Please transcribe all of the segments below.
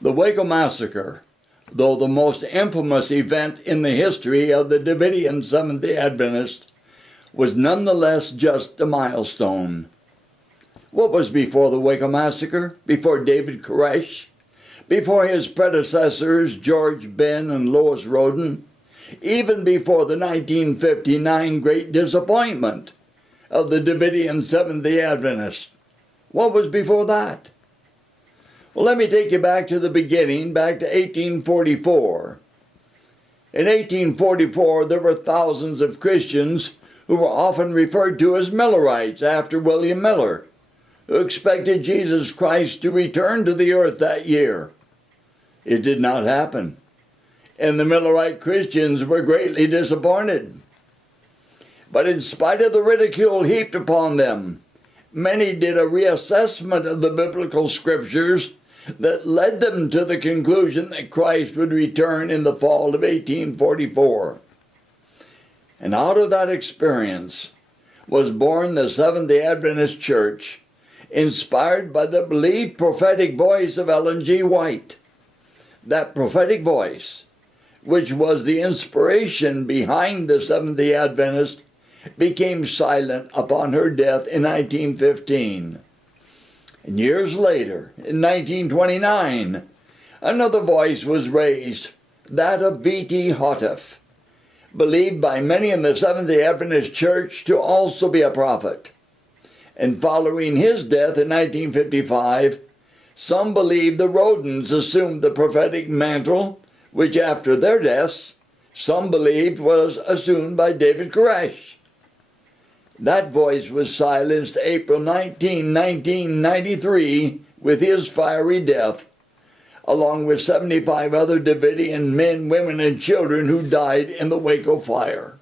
The Waco Massacre, though the most infamous event in the history of the Davidian Seventh-day Adventists, was nonetheless just a milestone. What was before the Waco Massacre? Before David Koresh? Before his predecessors George Ben and Lois Roden? Even before the 1959 Great Disappointment of the Davidian Seventh-day Adventists? What was before that? Well, let me take you back to the beginning, back to 1844. In 1844, there were thousands of Christians who were often referred to as Millerites after William Miller, who expected Jesus Christ to return to the earth that year. It did not happen, and the Millerite Christians were greatly disappointed. But in spite of the ridicule heaped upon them, many did a reassessment of the biblical scriptures that led them to the conclusion that Christ would return in the fall of 1844. And out of that experience was born the Seventh-day Adventist Church, inspired by the believed prophetic voice of Ellen G. White. That prophetic voice, which was the inspiration behind the Seventh-day Adventist, became silent upon her death in 1915. And years later, in 1929, another voice was raised, that of V.T. Houteff, believed by many in the Seventh-day Adventist Church to also be a prophet. And following his death in 1955, some believe the Rodens assumed the prophetic mantle, which after their deaths, some believed was assumed by David Koresh. That voice was silenced April 19, 1993, with his fiery death, along with 75 other Davidian men, women, and children who died in the Waco fire.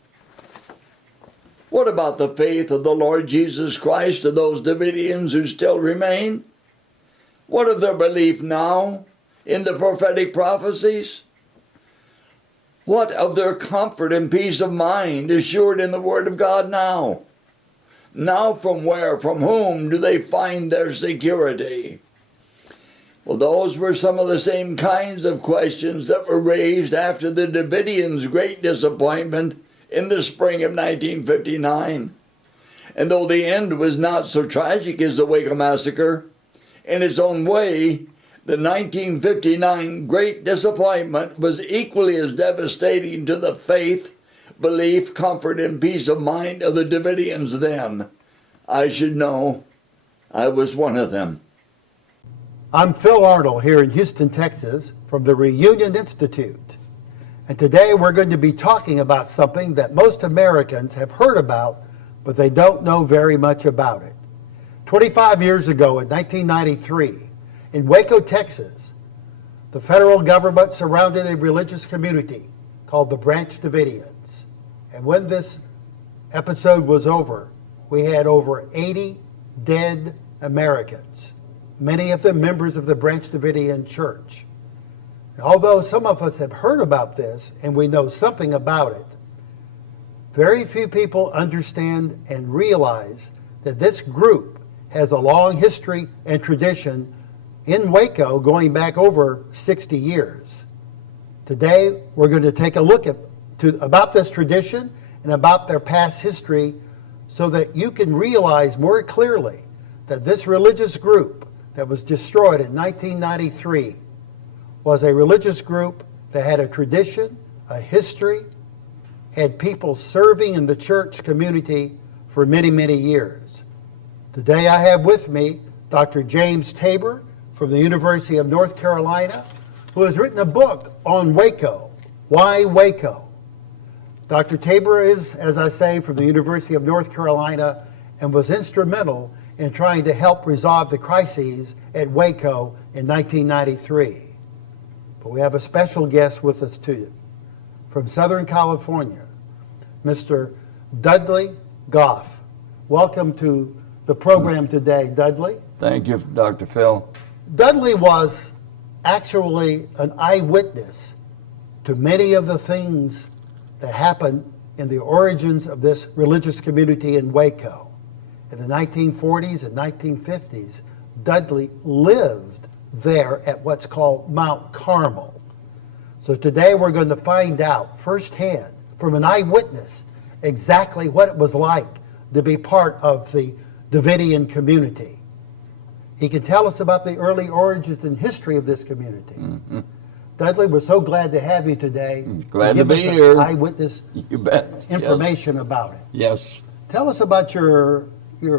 What about the faith of the Lord Jesus Christ of those Davidians who still remain? What of their belief now in the prophetic prophecies? What of their comfort and peace of mind assured in the Word of God now? Now from where, from whom do they find their security? Well, those were some of the same kinds of questions that were raised after the Davidians' great disappointment in the spring of 1959. And though the end was not so tragic as the Waco Massacre, in its own way, the 1959 Great Disappointment was equally as devastating to the faith, belief, comfort, and peace of mind of the Davidians then. I should know. I was one of them. I'm Phil Arnold here in Houston, Texas, from the Reunion Institute. And today we're going to be talking about something that most Americans have heard about, but they don't know very much about it. 25 years ago in 1993, in Waco, Texas, the federal government surrounded a religious community called the Branch Davidians. And when this episode was over, we had over 80 dead Americans, many of them members of the Branch Davidian Church. And although some of us have heard about this and we know something about it, very few people understand and realize that this group has a long history and tradition in Waco going back over 60 years. Today, we're going to take a look about this tradition and about their past history so that you can realize more clearly that this religious group that was destroyed in 1993 was a religious group that had a tradition, a history, had people serving in the church community for many, many years. Today I have with me Dr. James Tabor from the University of North Carolina, who has written a book on Waco. Why Waco? Dr. Tabor is, as I say, from the University of North Carolina and was instrumental in trying to help resolve the crises at Waco in 1993. But we have a special guest with us too, from Southern California, Mr. Dudley Goff. Welcome to the program today, Dudley. Thank you, Dr. Phil. Dudley was actually an eyewitness to many of the things that happened in the origins of this religious community in Waco. In the 1940s and 1950s, Dudley lived there at what's called Mount Carmel. So today we're going to find out firsthand from an eyewitness exactly what it was like to be part of the Davidian community. He can tell us about the early origins and history of this community. Mm-hmm. Dudley, we're so glad to have you today. Glad to be give us here. Eyewitness You bet. information about it. Yes. Tell us about your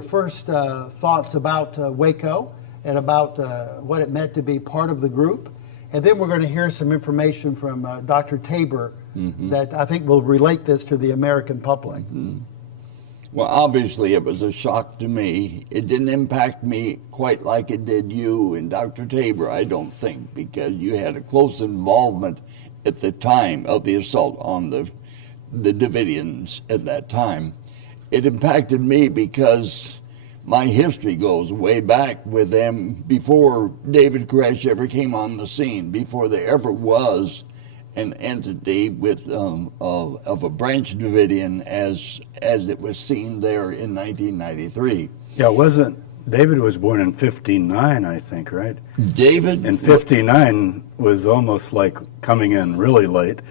first thoughts about Waco and about what it meant to be part of the group. And then we're going to hear some information from Dr. Tabor that I think will relate this to the American public. Well, obviously it was a shock to me. It didn't impact me quite like it did you and Dr. Tabor, I don't think, because you had a close involvement at the time of the assault on the Davidians at that time. It impacted me because my history goes way back with them before David Koresh ever came on the scene, before there ever was an entity with of a branch Davidian as it was seen there in 1993. Yeah, David was born in 59, I think, right? David? And 59 was almost like coming in really late.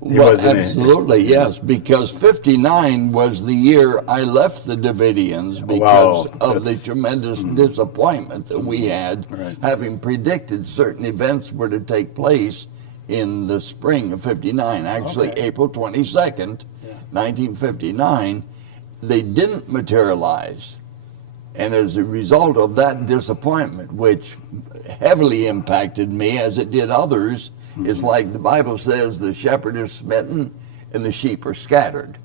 Well, absolutely, yes, because 59 was the year I left the Davidians because of the tremendous disappointment that we had, having predicted certain events were to take place in the spring of 59, actually April 22nd, 1959. They didn't materialize. And as a result of that disappointment, which heavily impacted me as it did others, it's like the Bible says, the shepherd is smitten and the sheep are scattered.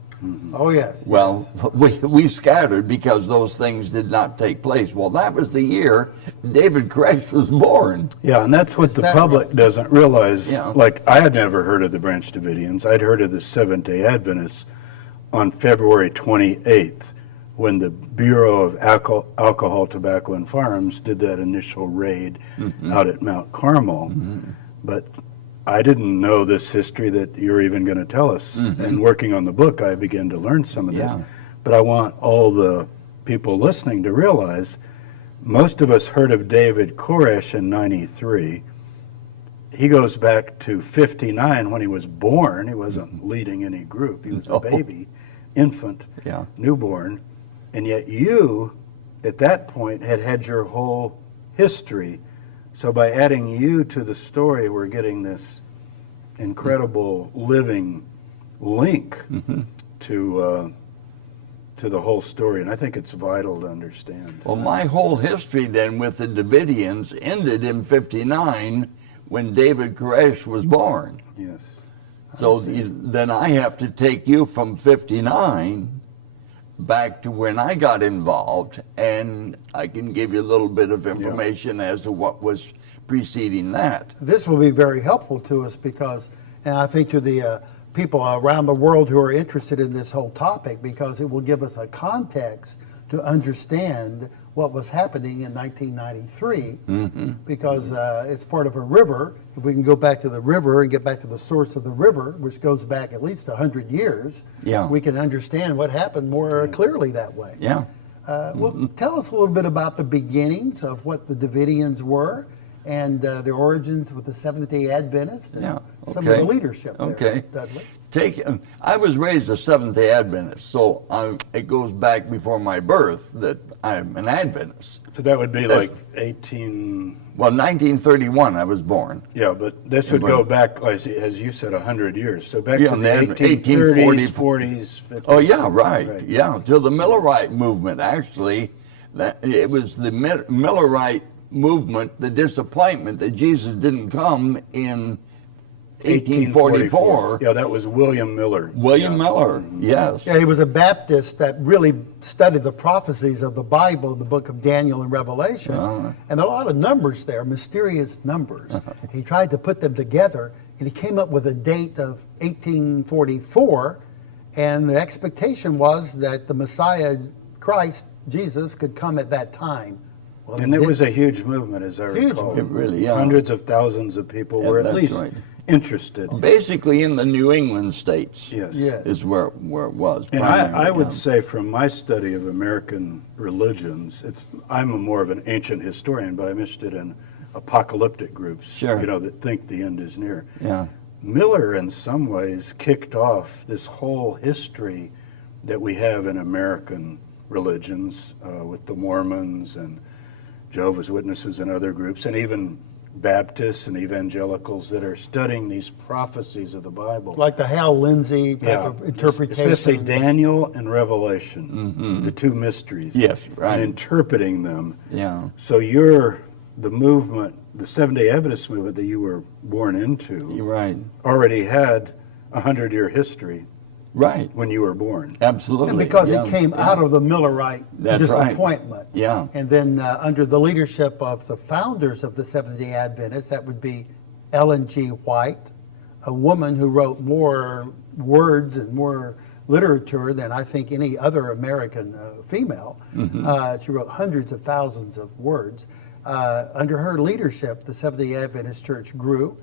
Oh, yes. Well, we scattered because those things did not take place. Well, that was the year David Koresh was born. Yeah, and that's what the public doesn't realize. Yeah. Like, I had never heard of the Branch Davidians. I'd heard of the Seventh-day Adventists on February 28th, when the Bureau of Alcohol, Tobacco, and Firearms did that initial raid out at Mount Carmel. But I didn't know this history that you're even going to tell us. And working on the book, I began to learn some of this. But I want all the people listening to realize most of us heard of David Koresh in 93. He goes back to 59 when he was born. He wasn't leading any group. He was a baby, infant, newborn. And yet you, at that point, had your whole history. So by adding you to the story, we're getting this incredible living link to the whole story, and I think it's vital to understand. Well, my whole history then with the Davidians ended in 59 when David Koresh was born. Yes. So then I have to take you from 59 back to when I got involved, and I can give you a little bit of information as to what was preceding that. This will be very helpful to us because, and I think to the people around the world who are interested in this whole topic, because it will give us a context to understand what was happening in 1993, because it's part of a river. If we can go back to the river and get back to the source of the river, which goes back at least 100 years, we can understand what happened more clearly that way. Well, tell us a little bit about the beginnings of what the Davidians were and their origins with the Seventh-day Adventists and some of the leadership there, Dudley. I was raised a Seventh-day Adventist, so it goes back before my birth that I'm an Adventist. So that would be like 18... Well, 1931 I was born. Yeah, but this would go back, as you said, 100 years. So back to the 1830s, 40s, 50s. Oh, yeah, right. Yeah, till the Millerite movement, actually. It was the Millerite movement, the disappointment that Jesus didn't come in 1844. Yeah, that was William Miller. William Miller, yes. Yeah, he was a Baptist that really studied the prophecies of the Bible, the book of Daniel and Revelation. And a lot of numbers there, mysterious numbers. He tried to put them together, and he came up with a date of 1844. And the expectation was that the Messiah, Christ, Jesus, could come at that time. Well, and it was a huge movement, as I recall. It really, Hundreds of thousands of people were at least interested. Basically in the New England states is where it was. And I would say from my study of American religions, I'm more of an ancient historian, but I'm interested in apocalyptic groups, Sure. that think the end is near. Yeah. Miller, in some ways, kicked off this whole history that we have in American religions with the Mormons and Jehovah's Witnesses and other groups, and even Baptists and evangelicals that are studying these prophecies of the Bible. Like the Hal Lindsey type of interpretation. Especially Daniel and Revelation, the two mysteries. Yes, right. And interpreting them. Yeah. So the movement, the Seventh-day Adventist movement that you were born into, You're right. already had a 100-year history Right. when you were born. Absolutely. And because yeah. it came out of the Millerite That's right. disappointment. Yeah. And then under the leadership of the founders of the Seventh-day Adventists, that would be Ellen G. White, a woman who wrote more words and more literature than I think any other American female. She wrote hundreds of thousands of words. Under her leadership, the Seventh-day Adventist Church grew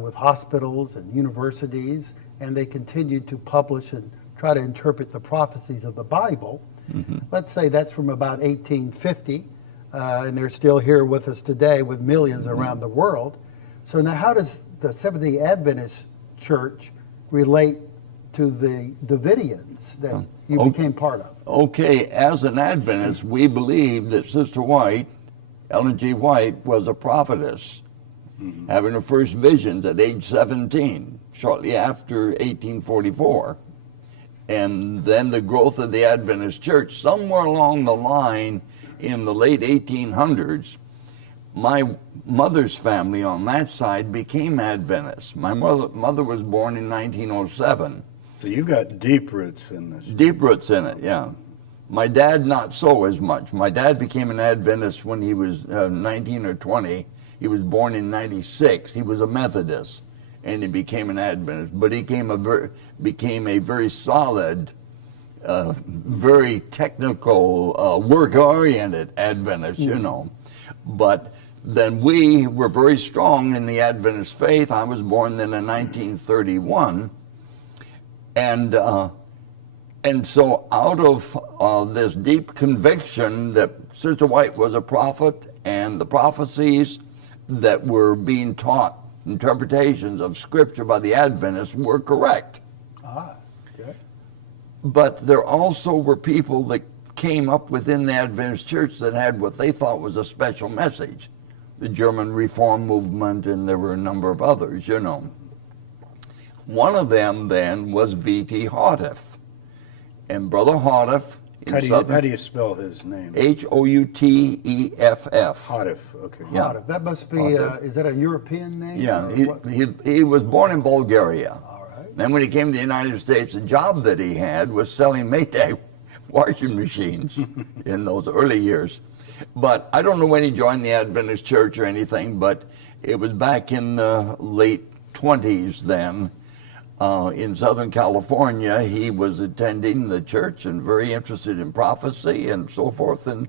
with hospitals and universities, and they continued to publish and try to interpret the prophecies of the Bible. Let's say that's from about 1850, and they're still here with us today with millions around the world. So now how does the Seventh-day Adventist Church relate to the Davidians that you became part of? Okay, as an Adventist, we believe that Sister White, Ellen G. White, was a prophetess, having her first visions at age 17, shortly after 1844. And then the growth of the Adventist Church, somewhere along the line in the late 1800s, my mother's family on that side became Adventists. My mother was born in 1907. So you got deep roots in this. Deep roots in it, yeah. My dad, not so as much. My dad became an Adventist when he was 19 or 20. He was born in 96. He was a Methodist, and he became an Adventist. But he became a very solid, very technical, work-oriented Adventist, you know. But then we were very strong in the Adventist faith. I was born then in 1931. And so out of this deep conviction that Sister White was a prophet and the prophecies that were being taught, interpretations of Scripture by the Adventists, were correct. Okay. But there also were people that came up within the Adventist Church that had what they thought was a special message. The German Reform movement, and there were a number of others, you know. One of them then was V.T. Houteff. And Brother Houteff in How do you spell his name? Houteff. Houteff, okay. Yeah. That must be, Houteff. is that a European name? Yeah, or what? he was born in Bulgaria. All right. Then when he came to the United States, the job that he had was selling Maytag washing machines in those early years. But I don't know when he joined the Adventist Church or anything, but it was back in the late 20s then. In Southern California, he was attending the church and very interested in prophecy and so forth. And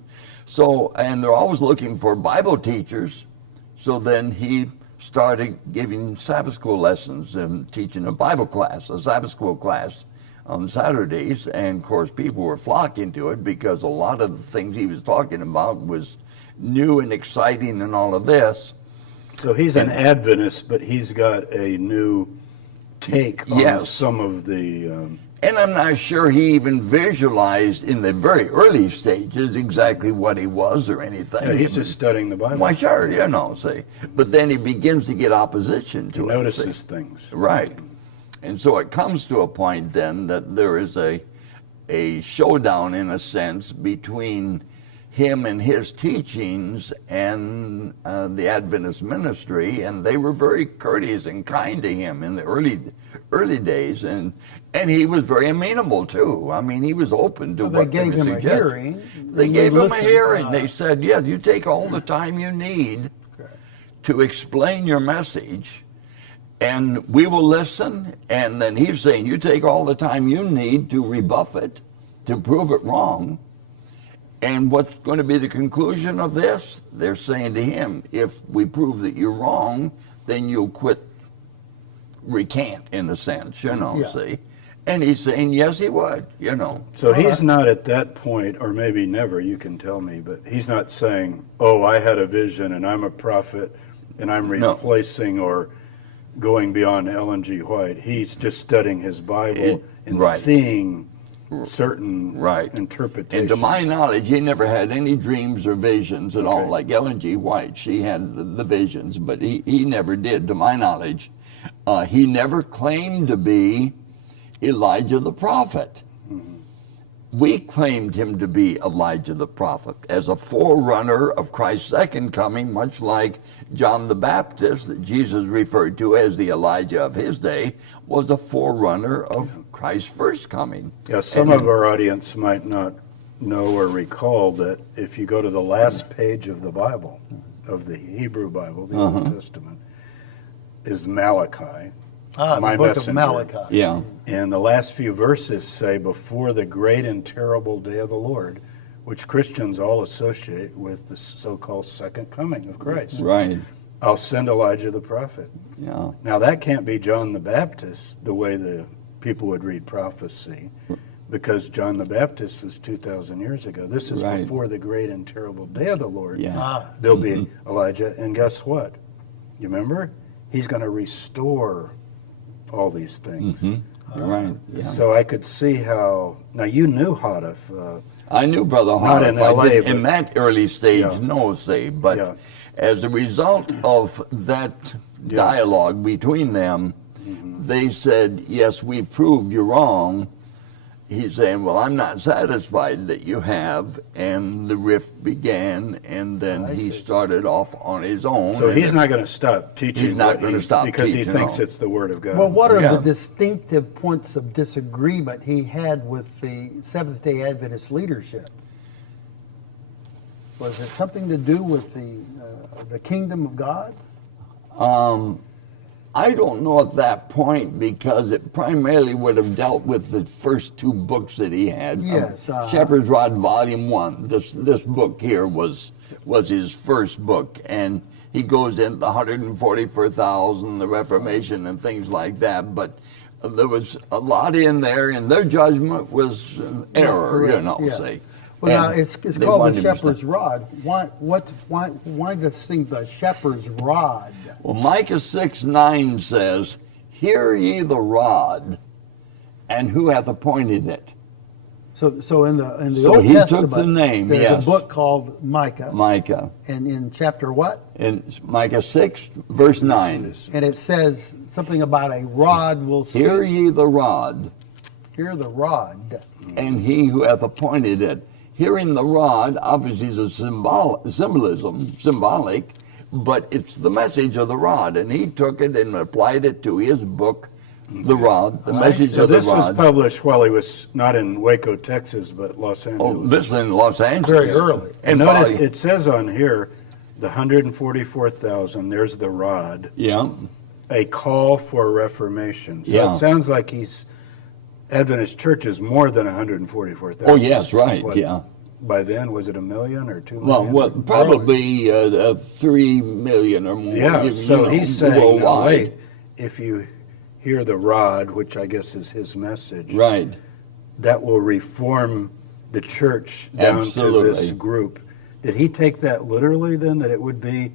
they're always looking for Bible teachers. So then he started giving Sabbath school lessons and teaching a Bible class, a Sabbath school class on Saturdays. And of course, people were flocking to it because a lot of the things he was talking about was new and exciting and all of this. So he's an Adventist, but he's got a new take on Yes. some of the... And I'm not sure he even visualized in the very early stages exactly what he was or anything. he's just studying the Bible. Why, sure, you know, see. But then he begins to get opposition to He it. notices see. things. Right. And so it comes to a point then that there is a showdown, in a sense, between him and his teachings and the Adventist ministry, and they were very courteous and kind to him in the early days, and he was very amenable too. I mean, he was open to Well, what they gave him a suggested. hearing. They gave him a listened. hearing. They said, "Yeah, you take all the time you need to explain your message, and we will listen." And then he's saying, "You take all the time you need to rebuff it, to prove it wrong." And what's going to be the conclusion of this? They're saying to him, if we prove that you're wrong, then you'll recant, in a sense, you know, Yeah. see? And he's saying, yes, he would, you know. So he's not at that point, or maybe never, you can tell me, but he's not saying, oh, I had a vision and I'm a prophet and I'm replacing or going beyond Ellen G. White. He's just studying his Bible and seeing certain interpretations. And to my knowledge, he never had any dreams or visions at all. Like Ellen G. White, she had the visions, but he never did, to my knowledge. He never claimed to be Elijah the prophet. We claimed him to be Elijah the prophet as a forerunner of Christ's second coming, much like John the Baptist, that Jesus referred to as the Elijah of his day, was a forerunner of Christ's first coming. Yeah, some of our audience might not know or recall that if you go to the last page of the Bible, of the Hebrew Bible, the Old Testament, is Malachi. The book of Malachi. Yeah. And the last few verses say, before the great and terrible day of the Lord, which Christians all associate with the so-called second coming of Christ. Right. I'll send Elijah the prophet. Yeah. Now that can't be John the Baptist, the way the people would read prophecy, because John the Baptist was 2,000 years ago. This is before the great and terrible day of the Lord. Yeah. There'll be Elijah, and guess what? You remember? He's going to restore all these things. Right. Yeah. So I could see how. Now you knew Hadif. I knew Brother Not Hadif. in LA, I did, but- in that early stage, no say, but as a result of that dialogue between them, they said, yes, we've proved you wrong. He's saying, well, I'm not satisfied that you have, and the rift began, and then he started off on his own. So he's not going to stop teaching. He's not going to stop because teaching, he thinks no. it's the Word of God. Well, what are the distinctive points of disagreement he had with the Seventh-day Adventist leadership? Was it something to do with the kingdom of God? I don't know at that point, because it primarily would have dealt with the first two books that he had. Yes. Shepherd's Rod Volume 1. This book here was his first book, and he goes into the 144,000, the Reformation, and things like that. But there was a lot in there, and their judgment was an error, say. Well, now it's called the shepherd's rod. Why this thing the shepherd's rod? Well, Micah 6:9 says, "Hear ye the rod, and who hath appointed it?" So in the So Old he Testament, took the name, there's yes. a book called Micah, Micah. and in chapter what? In Micah 6, verse 9. And it says something about a rod will speak. Hear ye the rod, Hear the rod. and he who hath appointed it. Hearing the rod obviously is a symbolic, but it's the message of the rod. And he took it and applied it to his book, The Rod, the message So of the this was rod. published while he was not in Waco, Texas, but Los Angeles. Oh, this is in Los Angeles. Very early. And Notice probably- it says on here, the 144,000, there's the rod, yeah. a call for reformation. So Yeah. it sounds like Adventist Church is more than 144,000. Oh, yes, right, What, yeah. By then, was it 1 million or 2 Well, million? probably 3 million or more. Yeah, so he's saying, now, worldwide. wait, if you hear the rod, which I guess is his message, Right. that will reform the church down Absolutely. to this group. Did he take that literally then, that it would be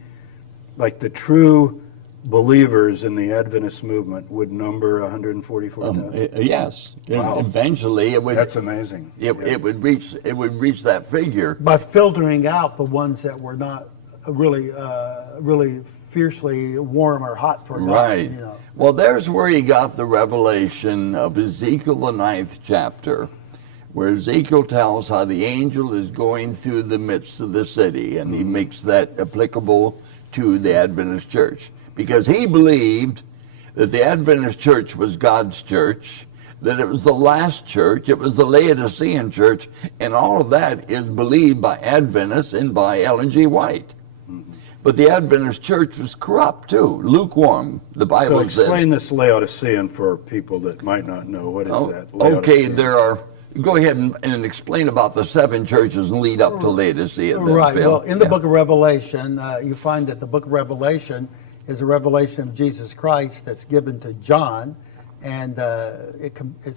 like the true believers in the Adventist movement would number 144,000? Yes. Wow. Eventually, it would. That's amazing. It would reach that figure. By filtering out the ones that were not really fiercely warm or hot for God. Right. You know. Well, there's where he got the revelation of Ezekiel, the 9th chapter, where Ezekiel tells how the angel is going through the midst of the city, and he makes that applicable to the Adventist church, because he believed that the Adventist church was God's church, that it was the last church, it was the Laodicean church, and all of that is believed by Adventists and by Ellen G. White. But the Adventist church was corrupt too, lukewarm, the Bible So says. explain this Laodicean for people that might not know. What is that? Okay, Laodicean? go ahead and explain about the 7 churches and lead up to Laodicea. Then, Right. Phil. Well, in the book of Revelation, you find that the book of Revelation is a revelation of Jesus Christ that's given to John. and it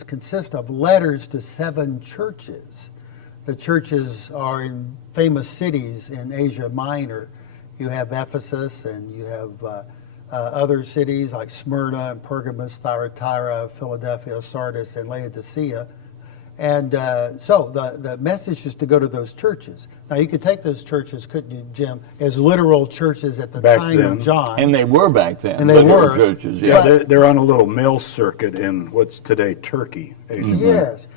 consists of letters to 7 churches. The churches are in famous cities in Asia Minor. You have Ephesus, and you have other cities like Smyrna and Pergamos, Thyatira, Philadelphia, Sardis, and Laodicea. And so the message is to go to those churches. Now, you could take those churches, couldn't you, Jim, as literal churches at the Back time then. of John. And they were back then. And they literal were. churches. Yeah, Yeah. they're on a little mail circuit in what's today Turkey, Asia. Yes,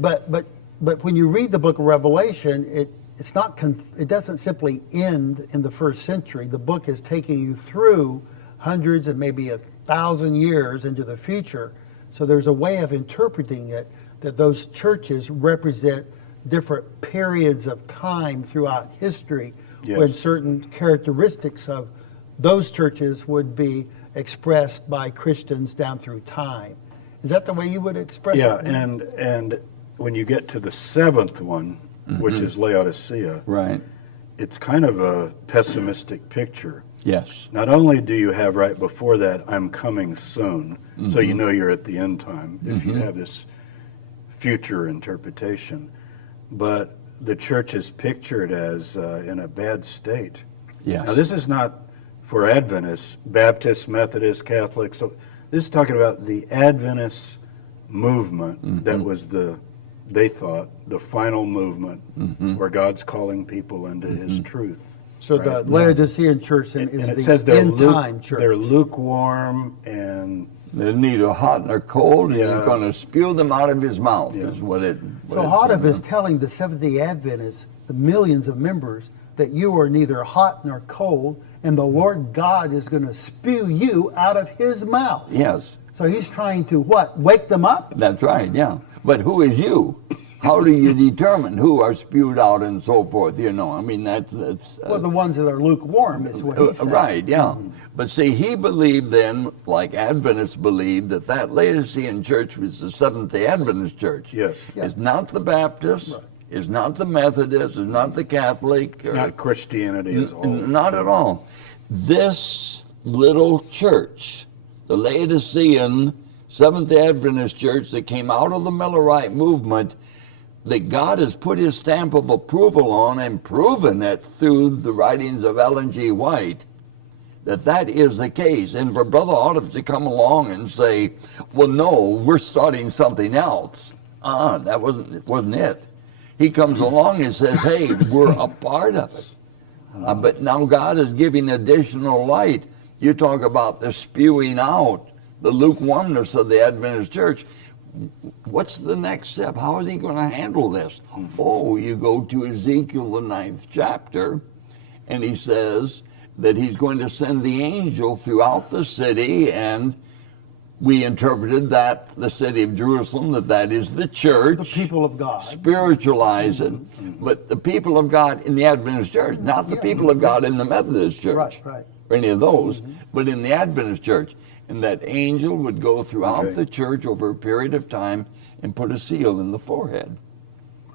but when you read the book of Revelation, it's not it doesn't simply end in the first century. The book is taking you through hundreds and maybe 1,000 years into the future. So there's a way of interpreting it that those churches represent different periods of time throughout history Yes. when certain characteristics of those churches would be expressed by Christians down through time. Is that the way you would express Yeah, it? and when you get to the 7th one, which is Laodicea, Right. it's kind of a pessimistic picture. Yes. Not only do you have right before that, I'm coming soon, so you know you're at the end time if you have this future interpretation, but the church is pictured as in a bad state. Yes. Now, this is not for Adventists, Baptists, Methodists, Catholics. So this is talking about the Adventist movement that was they thought, the final movement where God's calling people into His truth. So the Laodicean church And it is says the end time church. they're lukewarm and They're neither hot nor cold, and Yeah. He's going to spew them out of His mouth, is what it So it Univ says. is telling the Seventh-day Adventists, the millions of members, that you are neither hot nor cold, and the Lord God is going to spew you out of His mouth. Yes, So He's trying to what? Wake them up? that's right, yeah. But who is you? How do you determine who are spewed out and so forth, you know? I mean, that's Well, the ones that are lukewarm is what he's saying. right, yeah. But see, he believed then, like Adventists believed, that Laodicean church was the Seventh-day Adventist church. Yes. It's not the Baptist, it's not the Methodist, it's not the Catholic. or- not Christianity as a whole. Not at all. This little church, the Laodicean Seventh-day Adventist church that came out of the Millerite movement, that God has put His stamp of approval on and proven it through the writings of Ellen G. White, that is the case. And for Brother Olive to come along and say, well, no, we're starting something else. That wasn't it. He comes along and says, hey, we're a part of it. But now God is giving additional light. You talk about the spewing out, the lukewarmness of the Adventist church. What's the next step? How is He going to handle this? Oh, you go to Ezekiel, the 9th chapter, and he says that He's going to send the angel throughout the city, and we interpreted that the city of Jerusalem, that is the church. The people of God. Spiritualize it. But the people of God in the Adventist church, not the people of God in the Methodist church. Right. Or any of those, but in the Adventist church. And that angel would go throughout the church over a period of time and put a seal in the forehead.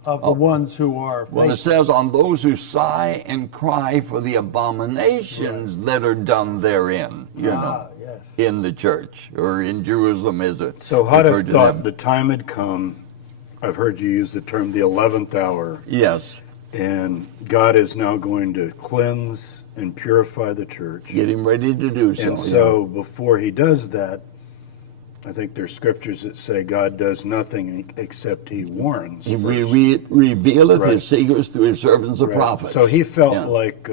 Of the ones who are Well, it faithful. says, on those who sigh and cry for the abominations that are done therein, you know, Yes. in the church, or in Jerusalem, is it? So Hadav referred to thought them. the time had come. I've heard you use the term the 11th hour, Yes, and God is now going to cleanse and purify the church. getting ready to do so. And so before He does that, I think there's scriptures that say God does nothing except He warns. He first. revealeth Right. His secrets through His servants, the Right. prophets. So he felt Yeah. like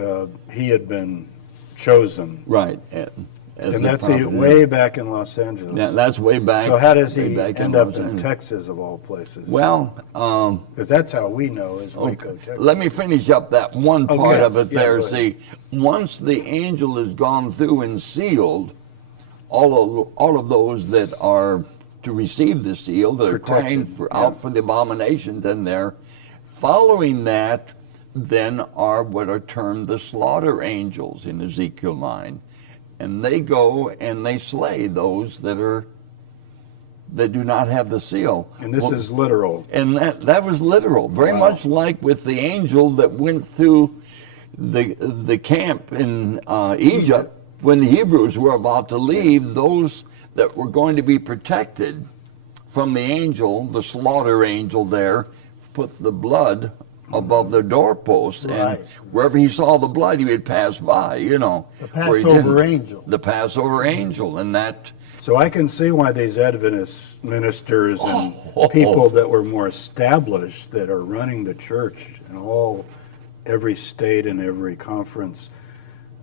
he had been chosen. Right. As And the that's prophet, way back in Los Angeles. Yeah, that's way back. So how does way he back end up Los in Angeles. Texas of all places? Well, Because that's how we know is Waco, Texas. let me finish up that one part Okay. of it Yeah, there. go ahead. See, once the angel has gone through and sealed all of those that are to receive the seal, that are crying Protected, out for the abominations in there, following that then are what are termed the slaughter angels in Ezekiel 9. And they go and they slay those that do not have the seal. And this is literal. And that was literal, very much like with the angel that went through the camp in Egypt when the Hebrews were about to leave. Those that were going to be protected from the angel, the slaughter angel there, put the blood above the doorpost. Right. And wherever he saw the blood, he would pass by, you know. The where he Passover didn't. angel. The Passover angel, and that... So I can see why these Adventist ministers and people that were more established that are running the church in every state and every conference,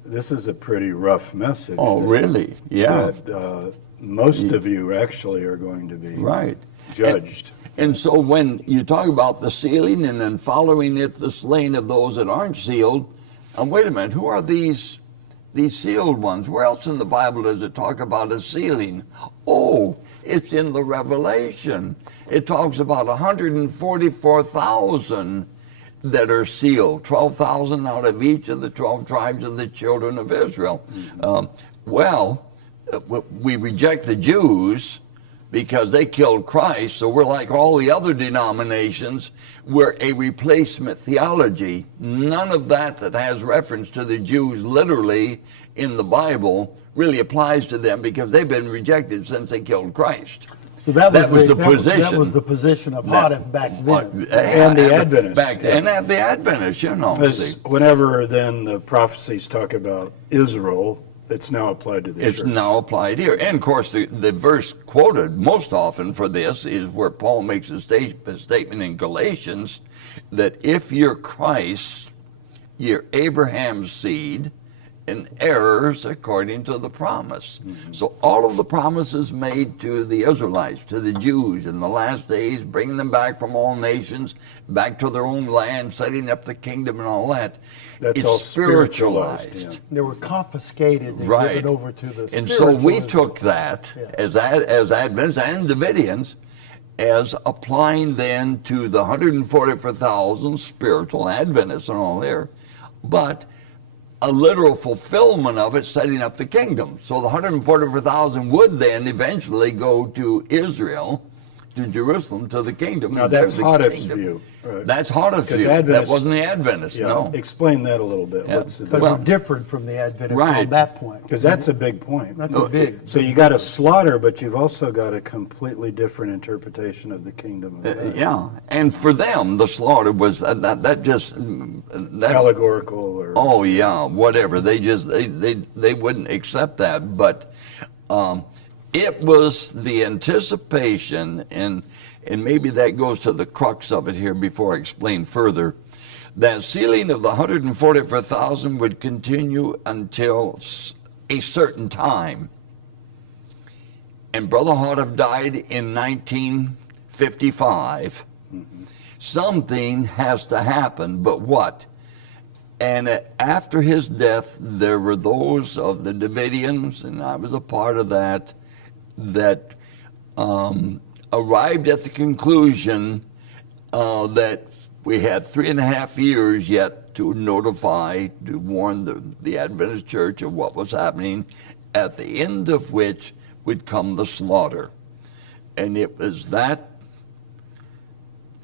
this is a pretty rough message. Oh, really? Yeah. That most of you actually are going to be Right. judged. And so when you talk about the sealing and then following it, the slaying of those that aren't sealed, wait a minute, who are these sealed ones? Where else in the Bible does it talk about a sealing? Oh, it's in the Revelation. It talks about 144,000 that are sealed, 12,000 out of each of the 12 tribes of the children of Israel. We reject the Jews because they killed Christ, so we're like all the other denominations. We're a replacement theology. None of that has reference to the Jews literally in the Bible really applies to them because they've been rejected since they killed Christ. So that was the position. That was the position of Univ back then. And the Adventists. Back then, and the Adventists, you know. Because whenever then the prophecies talk about Israel, it's now applied to the church. It's now applied here. And of course, the verse quoted most often for this is where Paul makes a statement in Galatians that if you're Christ, you're Abraham's seed and heirs according to the promise. Mm-hmm. So all of the promises made to the Israelites, to the Jews in the last days, bringing them back from all nations, back to their own land, setting up the kingdom and all that, that's all spiritualized. Yeah. They were confiscated and right. given over to the And so we spiritualism. took that as Adventists and Davidians as applying then to the 144,000 spiritual Adventists and all there, but a literal fulfillment of it, setting up the kingdom. So the 144,000 would then eventually go to Israel, to Jerusalem, to the kingdom. Now that's Hoddif's view. Right? That's Hoddif's view. That wasn't the Adventist, no. Explain that a little bit. Yeah. What's the Because difference? we're different from the Adventists Right. on that point. Because that's a big point. That's a big. So you got a slaughter, but you've also got a completely different interpretation of the kingdom of God. Yeah, and for them, the slaughter was that allegorical or oh yeah, whatever. They wouldn't accept that, but it was the anticipation, and maybe that goes to the crux of it here before I explain further. That sealing of the 144,000 would continue until a certain time. And Brother Hoddif died in 1955. Mm-hmm. Something has to happen, but what? And after his death, there were those of the Davidians, and I was a part of that arrived at the conclusion that we had 3.5 years yet to warn the Adventist Church of what was happening, at the end of which would come the slaughter. And it was that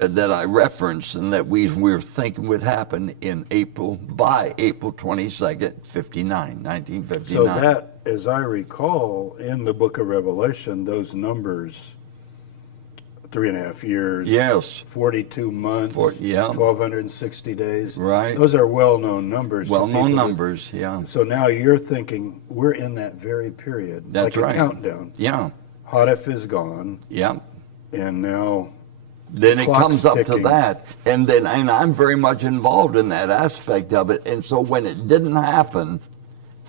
I referenced and that we were thinking would happen by April 22nd, 1959. So that, as I recall, in the book of Revelation, those numbers, 3.5 years, yes, 42 months, 1,260 days, right? Those are well-known numbers. Well-known numbers, yeah. So now you're thinking we're in that very period, that's like right. a countdown. Yeah. Hoddif is gone. Yeah. And now then it comes up ticking. to that, and I'm very much involved in that aspect of it. And so when it didn't happen,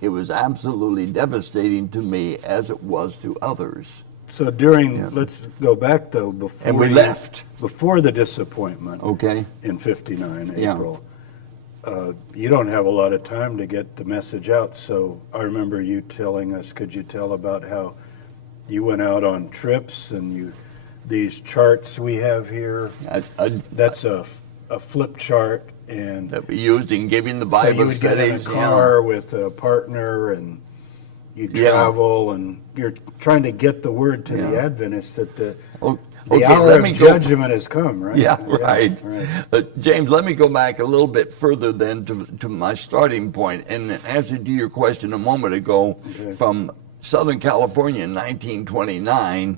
it was absolutely devastating to me, as it was to others. So let's go back though, before and we left before the disappointment. Okay. In 59 Yeah. April, you don't have a lot of time to get the message out. So I remember you telling us. Could you tell about how you went out on trips and these charts we have here? That's a flip chart, and that we used in giving the so Bible you would get in a studies, car with a partner and you travel and you're trying to get the word to the Adventists that the hour of judgment has come, right? Yeah, right. James, let me go back a little bit further then to my starting point, and answer to your question a moment ago from Southern California in 1929,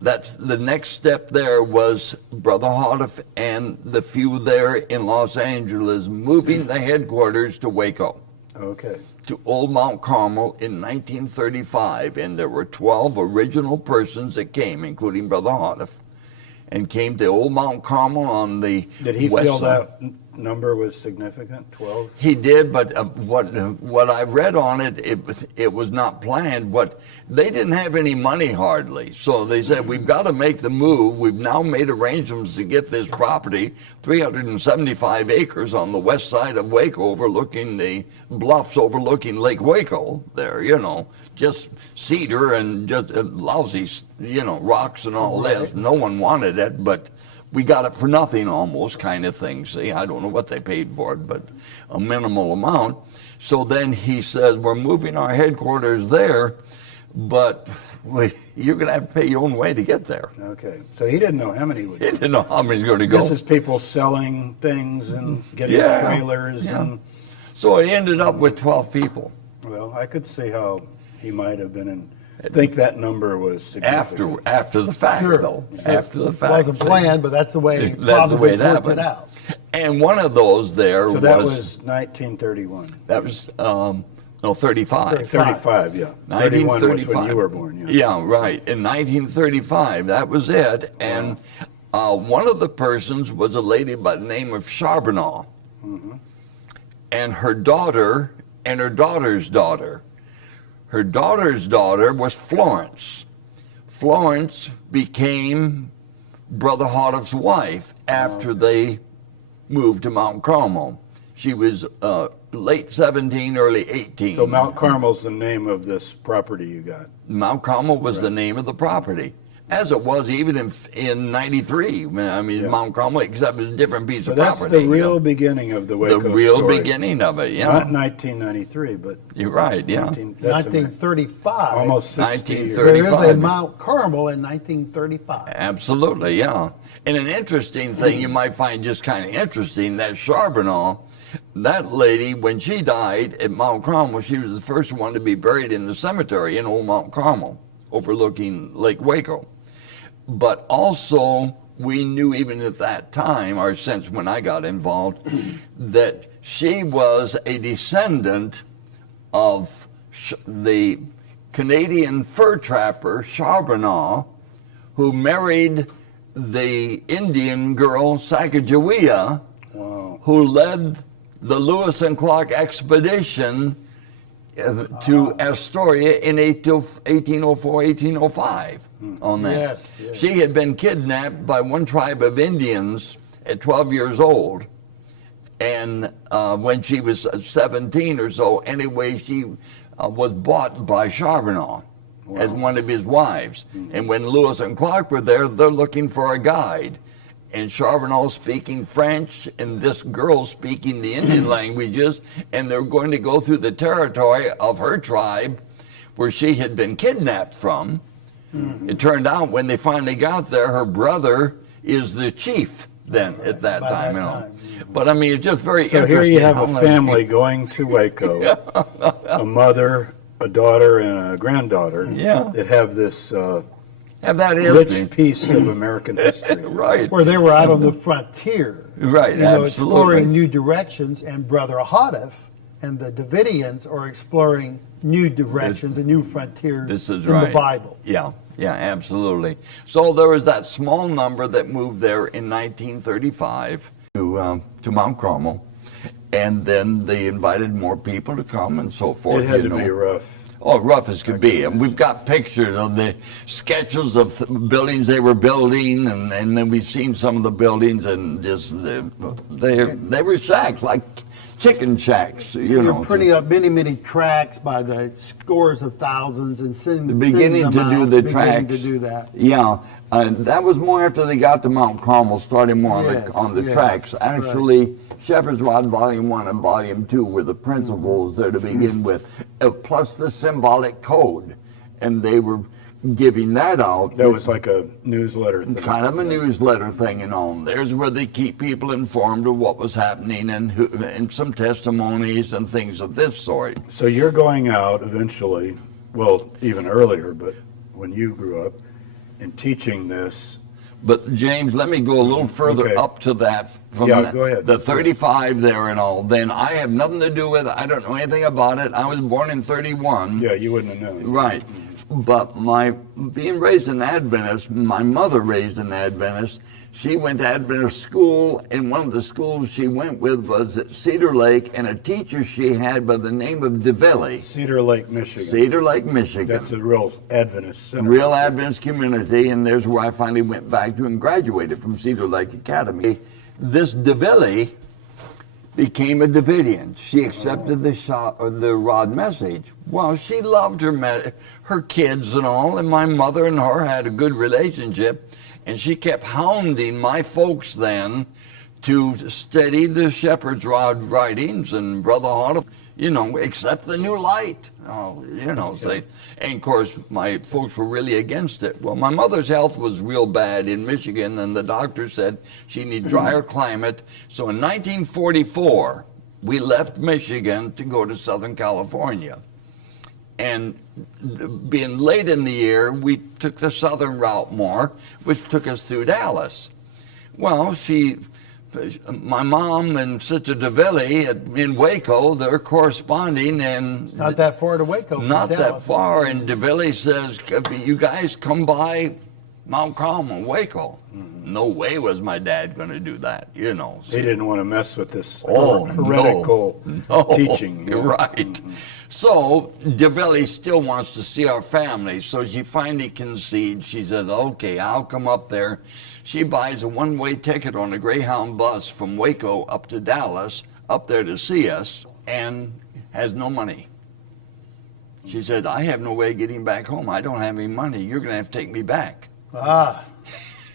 that's the next step. There was Brother Hoddif and the few there in Los Angeles moving the headquarters to Waco, Okay. to Old Mount Carmel in 1935, and there were 12 original persons that came, including Brother Hoddif, and came to Old Mount Carmel on the Did he west feel side. that number was significant? 12? He did, but what I read on it, it was not planned. They didn't have any money hardly, so they said, we've got to make the move. We've now made arrangements to get this property, 375 acres on the west side of Waco, overlooking the bluffs overlooking Lake Waco. There, just cedar and just lousy, rocks and all this. No one wanted it, but we got it for nothing almost, kind of thing. See, I don't know what they paid for it, but a minimal amount. So then he says, we're moving our headquarters there, but you're going to have to pay your own way to get there. Okay. So he didn't know how many would He didn't know how many going to go. This is people selling things and getting trailers. Yeah. And So it ended up with 12 people. well, I could see how he might have been in. Think that number was significant. After the fact, Sure. though. Sure. After the fact. Wasn't planned, but that's the way That's the way Providence it worked it happened. out. And one of those there So that was 1931. that was, 35. 35, yeah. 31 was when you were born. Yeah. Yeah, right. In 1935, that was it. And one of the persons was a lady by the name of Charbonneau. And her daughter and her daughter's daughter. Her daughter's daughter was Florence. Florence became Brother Hoddif's wife after they moved to Mount Carmel. She was late 17, early 18. So Mount Carmel's the name of this property you got. Mount Carmel was the name of the property, as it was even in 93. I mean, Yeah. Mount Carmel, except it was a different piece So of that's property. the real beginning of the Waco the real story. beginning of it, yeah. Not 1993, but You're right, yeah. 1935. Almost 60 years. 1930. There is a 35. Mount Carmel in 1935. Absolutely, yeah. And an interesting thing you might find just kind of interesting, that Charbonneau, that lady, when she died at Mount Carmel, she was the first one to be buried in the cemetery in Old Mount Carmel, overlooking Lake Waco. But also, we knew even at that time, or since when I got involved, that she was a descendant of the Canadian fur trapper Charbonneau, who married the Indian girl Sacagawea, Wow. who led the Lewis and Clark expedition to Astoria in 1804, 1805 on that. Yes, yes. She had been kidnapped by one tribe of Indians at 12 years old. And when she was 17 or so, anyway, she was bought by Charbonneau as one of his wives. And when Lewis and Clark were there, they're looking for a guide. And Charbonneau speaking French and this girl speaking the Indian languages, and they're going to go through the territory of her tribe where she had been kidnapped from. It turned out when they finally got there, her brother is the chief then at that by time. that You know. time, yeah. But I mean, it's just very So interesting. here you have how a much- family going to Waco, a mother, a daughter, and a granddaughter Yeah. that have this Have that rich history. piece of American history. Right. Where they were out on the frontier. Right, Exploring absolutely. new directions, and Brother Hoddif and the Davidians are exploring new directions and new frontiers This is in right. the Bible. Yeah, yeah, absolutely. So there was that small number that moved there in 1935 to Mount Carmel, and then they invited more people to come and so forth. It had you to know. be rough. Oh, rough as could be. And we've got pictures of the sketches of buildings they were building, and then we've seen some of the buildings, and just they were shacks, like chicken shacks, you You're know. printing up many, many tracks by the scores of thousands and sending Beginning them to out, do the beginning tracks. to do that. Yeah, that was more after they got to Mount Carmel, starting more Yes, on the yes, tracks. right. Actually, Shepherd's Rod Volume 1 and Volume 2 were the principles there to begin with, plus the symbolic code. And they were giving that out. That was like a newsletter thing. Kind of a newsletter thing, you know. There's where they keep people informed of what was happening and some testimonies and things of this sort. So you're going out eventually well, even earlier, but when you grew up, in teaching this. But James, let me go a little further Okay. up to that. From Yeah, go ahead. The 35 there and all. Then I have nothing to do with it. I don't know anything about it. I was born in 31. Yeah, you wouldn't have known. Right. But my being raised an Adventist, my mother raised an Adventist. She went to Adventist school, and one of the schools she went with was at Cedar Lake, and a teacher she had by the name of DeVille. Cedar Lake, Michigan. Cedar Lake, Michigan. That's a real Adventist center. Real Adventist community, and there's where I finally went back to and graduated from Cedar Lake Academy. This DeVille became a Davidian. She accepted the rod message. Well, she loved her kids and all, and my mother and her had a good relationship, and she kept hounding my folks then to study the shepherd's rod writings and Brother Hart, accept the new light. Say, and of course my folks were really against it. Well, my mother's health was real bad in Michigan, and the doctor said she needed drier climate. So in 1944, we left Michigan to go to Southern California. And being late in the year, we took the southern route more, which took us through Dallas. Well, my mom and Sister DeVille in Waco, they're corresponding, and Not that far to Waco. from not that Dallas. far. And DeVille says, "You guys come by Mount Carmel, Waco." No way was my dad going to do that, So. He didn't want to mess with this Oh, heretical no. teaching. You're right. So DeVille still wants to see our family, so she finally concedes. She says, "Okay, I'll come up there." She buys a one-way ticket on a Greyhound bus from Waco up to Dallas, up there to see us, and has no money. She says, "I have no way of getting back home. I don't have any money. You're going to have to take me back." Ah,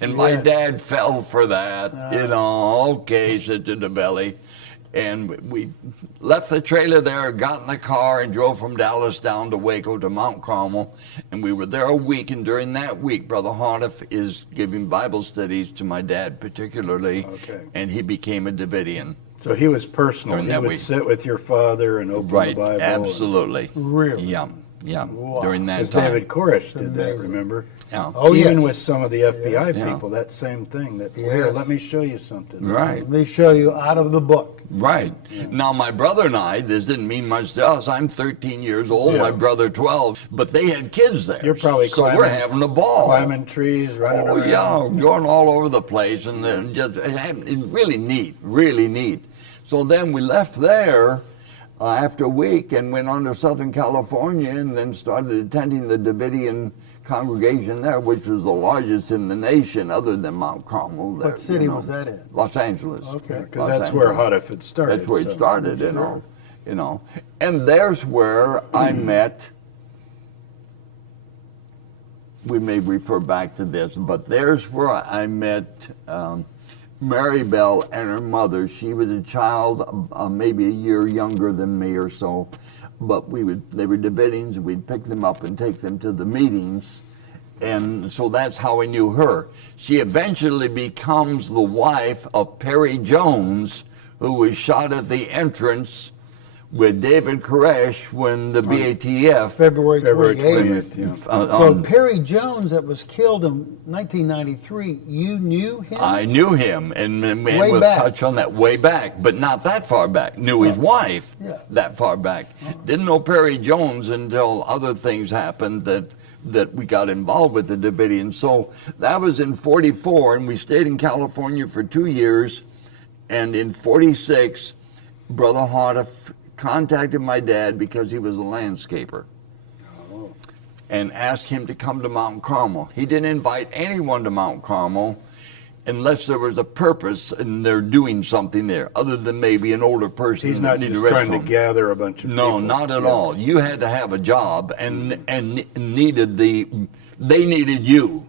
And my Yes. dad fell for that, okay, said to DeVille. And we left the trailer there, got in the car, and drove from Dallas down to Waco to Mount Carmel. And we were there a week, and during that week, Brother Harniff is giving Bible studies to my dad particularly, Okay. and he became a Davidian. So he was personal. During He that would week. sit with your father and open Right, the Bible. absolutely. really? Yeah, Wow. during that Because time. David Koresh did that, amazing. remember? Yeah. Oh, Even yes. with some of the FBI Yeah. people, that same thing. That Yes. Here, let me show you something. Right. Let me show you out of the book. Right. Now, my brother and I, this didn't mean much to us. I'm 13 years old, Yeah. my brother 12, but they had kids there. You're probably so we're climbing- having a ball. Climbing trees, running Oh, around. yeah, going all over the place, and then just really neat, really neat. So then we left there after a week and went on to Southern California, and then started attending the Davidian congregation there, which was the largest in the nation other than Mount Carmel. There, What city was that in? Los Angeles. Okay. Because Los that's where Angeles. Huddeff had started. That's where it so- started, you know. And there's where I met, we may refer back to this, but there's where I met Mary Bell and her mother. She was a child, maybe a year younger than me or so, but they were Davidians. We'd pick them up and take them to the meetings. And so that's how I knew her. She eventually becomes the wife of Perry Jones, who was shot at the entrance with David Koresh when the BATF. February February 28th. 20th, yeah. So Perry Jones, that was killed in 1993, you knew him? I knew him, and Way we'll back. touch on that way back, but not that far back. Knew his wife Yeah. that far back. Didn't know Perry Jones until other things happened that we got involved with the Davidians. So that was in 44, and we stayed in California for 2 years. And in 46, Brother Hardiff contacted my dad because he was a landscaper and asked him to come to Mount Carmel. He didn't invite anyone to Mount Carmel unless there was a purpose and they're doing something there, other than maybe an older person. He's that not needed just a trying to restroom. gather a bunch of No, people. not at Yeah. all. You had to have a job, and they needed you,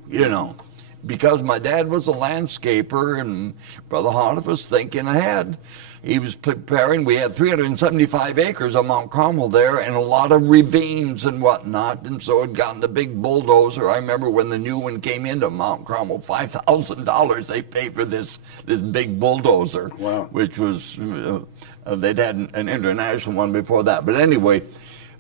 because my dad was a landscaper, and Brother Hardiff was thinking ahead. He was preparing. We had 375 acres on Mount Carmel there, and a lot of ravines and whatnot. And so it gotten the big bulldozer. I remember when the new one came into Mount Carmel, $5,000 they paid for this big bulldozer. Wow. Which was they'd had an international one before that. But anyway,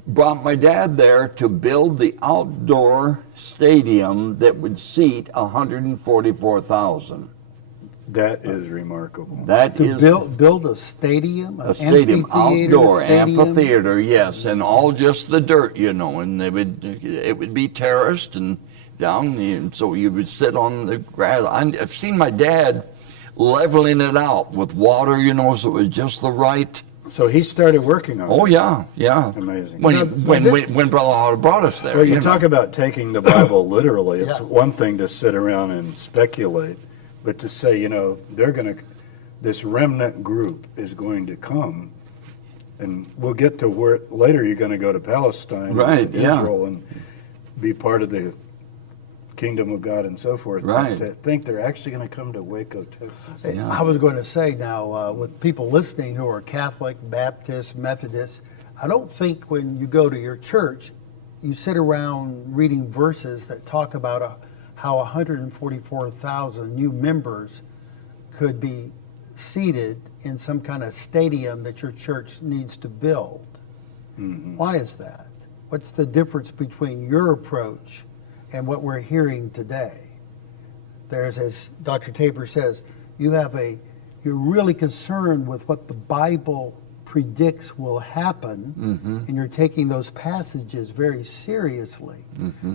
brought my dad there to build the outdoor stadium that would seat 144,000. That is remarkable. That To is build a stadium, an a stadium, amphitheater, outdoor stadium? amphitheater, yes, and all just the dirt, and it would be terraced and down, and so you would sit on the grass. I've seen my dad leveling it out with water, so it was just the right. So he started working on Oh this. yeah. Amazing. When Brother Howard brought us there. Well, you talk about taking the Bible literally. It's Yeah. one thing to sit around and speculate, but to say, this remnant group is going to come, and we'll get to where later you're going to go to Palestine, Right, to yeah. Israel, and be part of the kingdom of God and so forth. Right. But to think they're actually going to come to Waco, Texas. Yeah. I was going to say now, with people listening who are Catholic, Baptist, Methodist, I don't think when you go to your church, you sit around reading verses that talk about how 144,000 new members could be seated in some kind of stadium that your church needs to build. Mhm. Why is that? What's the difference between your approach and what we're hearing today? There's, as Dr. Tabor says, you're really concerned with what the Bible predicts will happen, and you're taking those passages very seriously.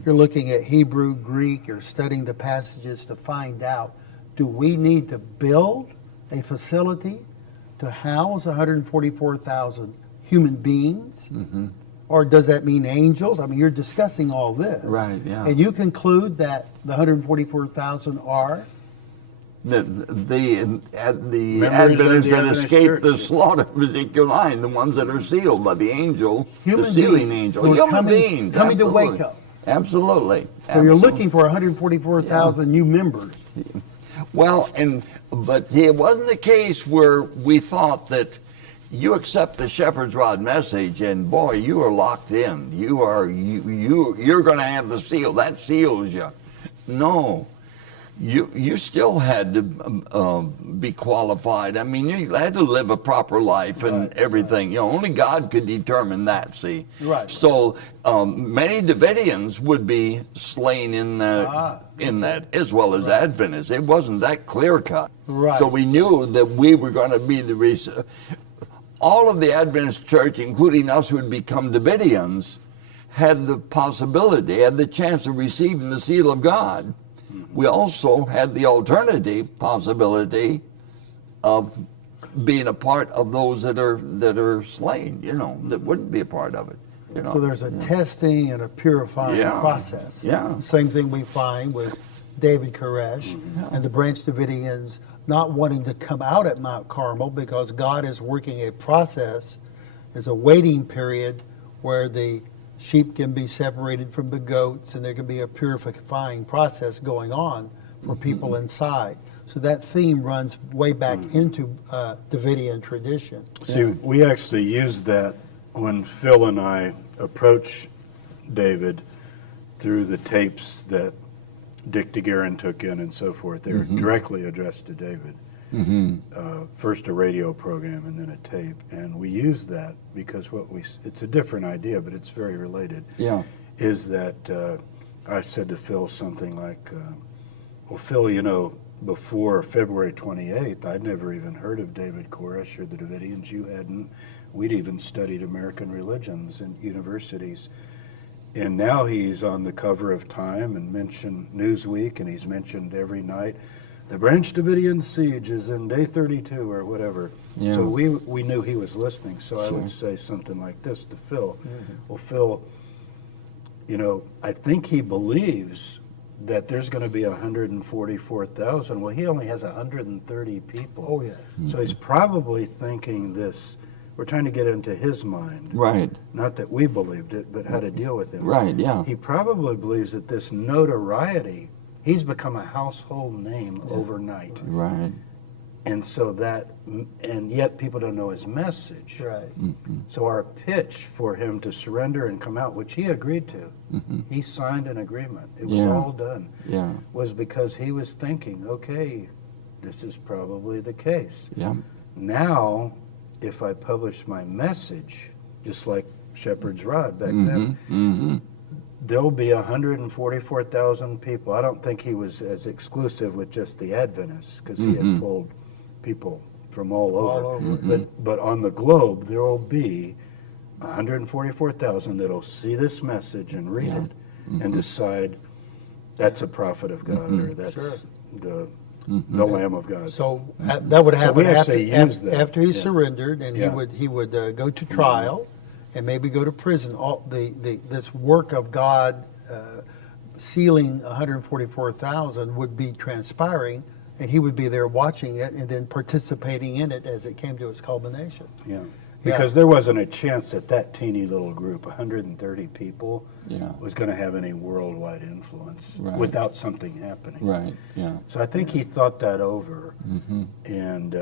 You're looking at Hebrew, Greek, you're studying the passages to find out, do we need to build a facility to house 144,000 human beings? Or does that mean angels? I mean, you're discussing all this. Right, yeah. And you conclude that the 144,000 are? The Members of Adventists the that Adventist escaped the Church. slaughter of Ezekiel 9, the ones that are sealed by the angel, Human the sealing beings angel. who are Human coming- beings. coming to absolutely. Waco. Absolutely. So you're looking for 144,000 new members. Well, but it wasn't the case where we thought that you accept the shepherd's rod message and boy, you are locked in. You're going to have the seal. That seals you. No. You still had to be qualified. I mean, you had to live a proper life and everything. Only God could determine that. See, Right. So many Davidians would be slain in that, as well as Adventists. It wasn't that clear cut. Right. So we knew that we were going to be all of the Adventist church, including us who had become Davidians, had the possibility, had the chance of receiving the seal of God. We also had the alternative possibility of being a part of those that are slain, that wouldn't be a part of it. So there's a testing and a purifying Yeah. process. Yeah. Same thing we find with David Koresh and the Branch Davidians not wanting to come out at Mount Carmel because God is working a process. There's a waiting period where the sheep can be separated from the goats, and there can be a purifying process going on for people inside. So that theme runs way back into Davidian tradition. See, we actually used that when Phil and I approached David through the tapes that Dick DeGuerin took in and so forth. They were directly addressed to David. First a radio program and then a tape. And we used that because it's a different idea, but it's very related. Yeah. Is that I said to Phil something like, well, Phil, before February 28th, I'd never even heard of David Koresh or the Davidians. You hadn't. We'd even studied American religions in universities. And now he's on the cover of Time and mentioned Newsweek, and he's mentioned every night, the Branch Davidian siege is in day 32 or whatever. Yeah. So we knew he was listening. So I Sure. would say something like this to Phil. Well, Phil, I think he believes that there's going to be 144,000. Well, he only has 130 people. Oh, yes. So he's probably thinking this. We're trying to get into his mind. Right. Not that we believed it, but how to deal with him. Right. Yeah. He probably believes that this notoriety, he's become a household name overnight. Right. And so and yet people don't know his message. Right. So our pitch for him to surrender and come out, which he agreed to, he signed an agreement. It was Yeah. all done. Yeah. Was because he was thinking, okay, this is probably the case. Yeah. Now, if I publish my message, just like shepherd's rod back then. There'll be 144,000 people. I don't think he was as exclusive with just the Adventists, because he had pulled people from all over. But on the globe, there will be 144,000 that'll see this message and read it and decide that's a prophet of God, or that's the Lamb of God. So that would happen we actually use that. after he surrendered, and Yeah. he would go to trial and maybe go to prison. All this work of God sealing 144,000 would be transpiring, and he would be there watching it and then participating in it as it came to its culmination. Yeah. Because there wasn't a chance that that teeny little group, 130 people, was going to have any worldwide influence without something happening. Right, yeah. So I think he thought that over. And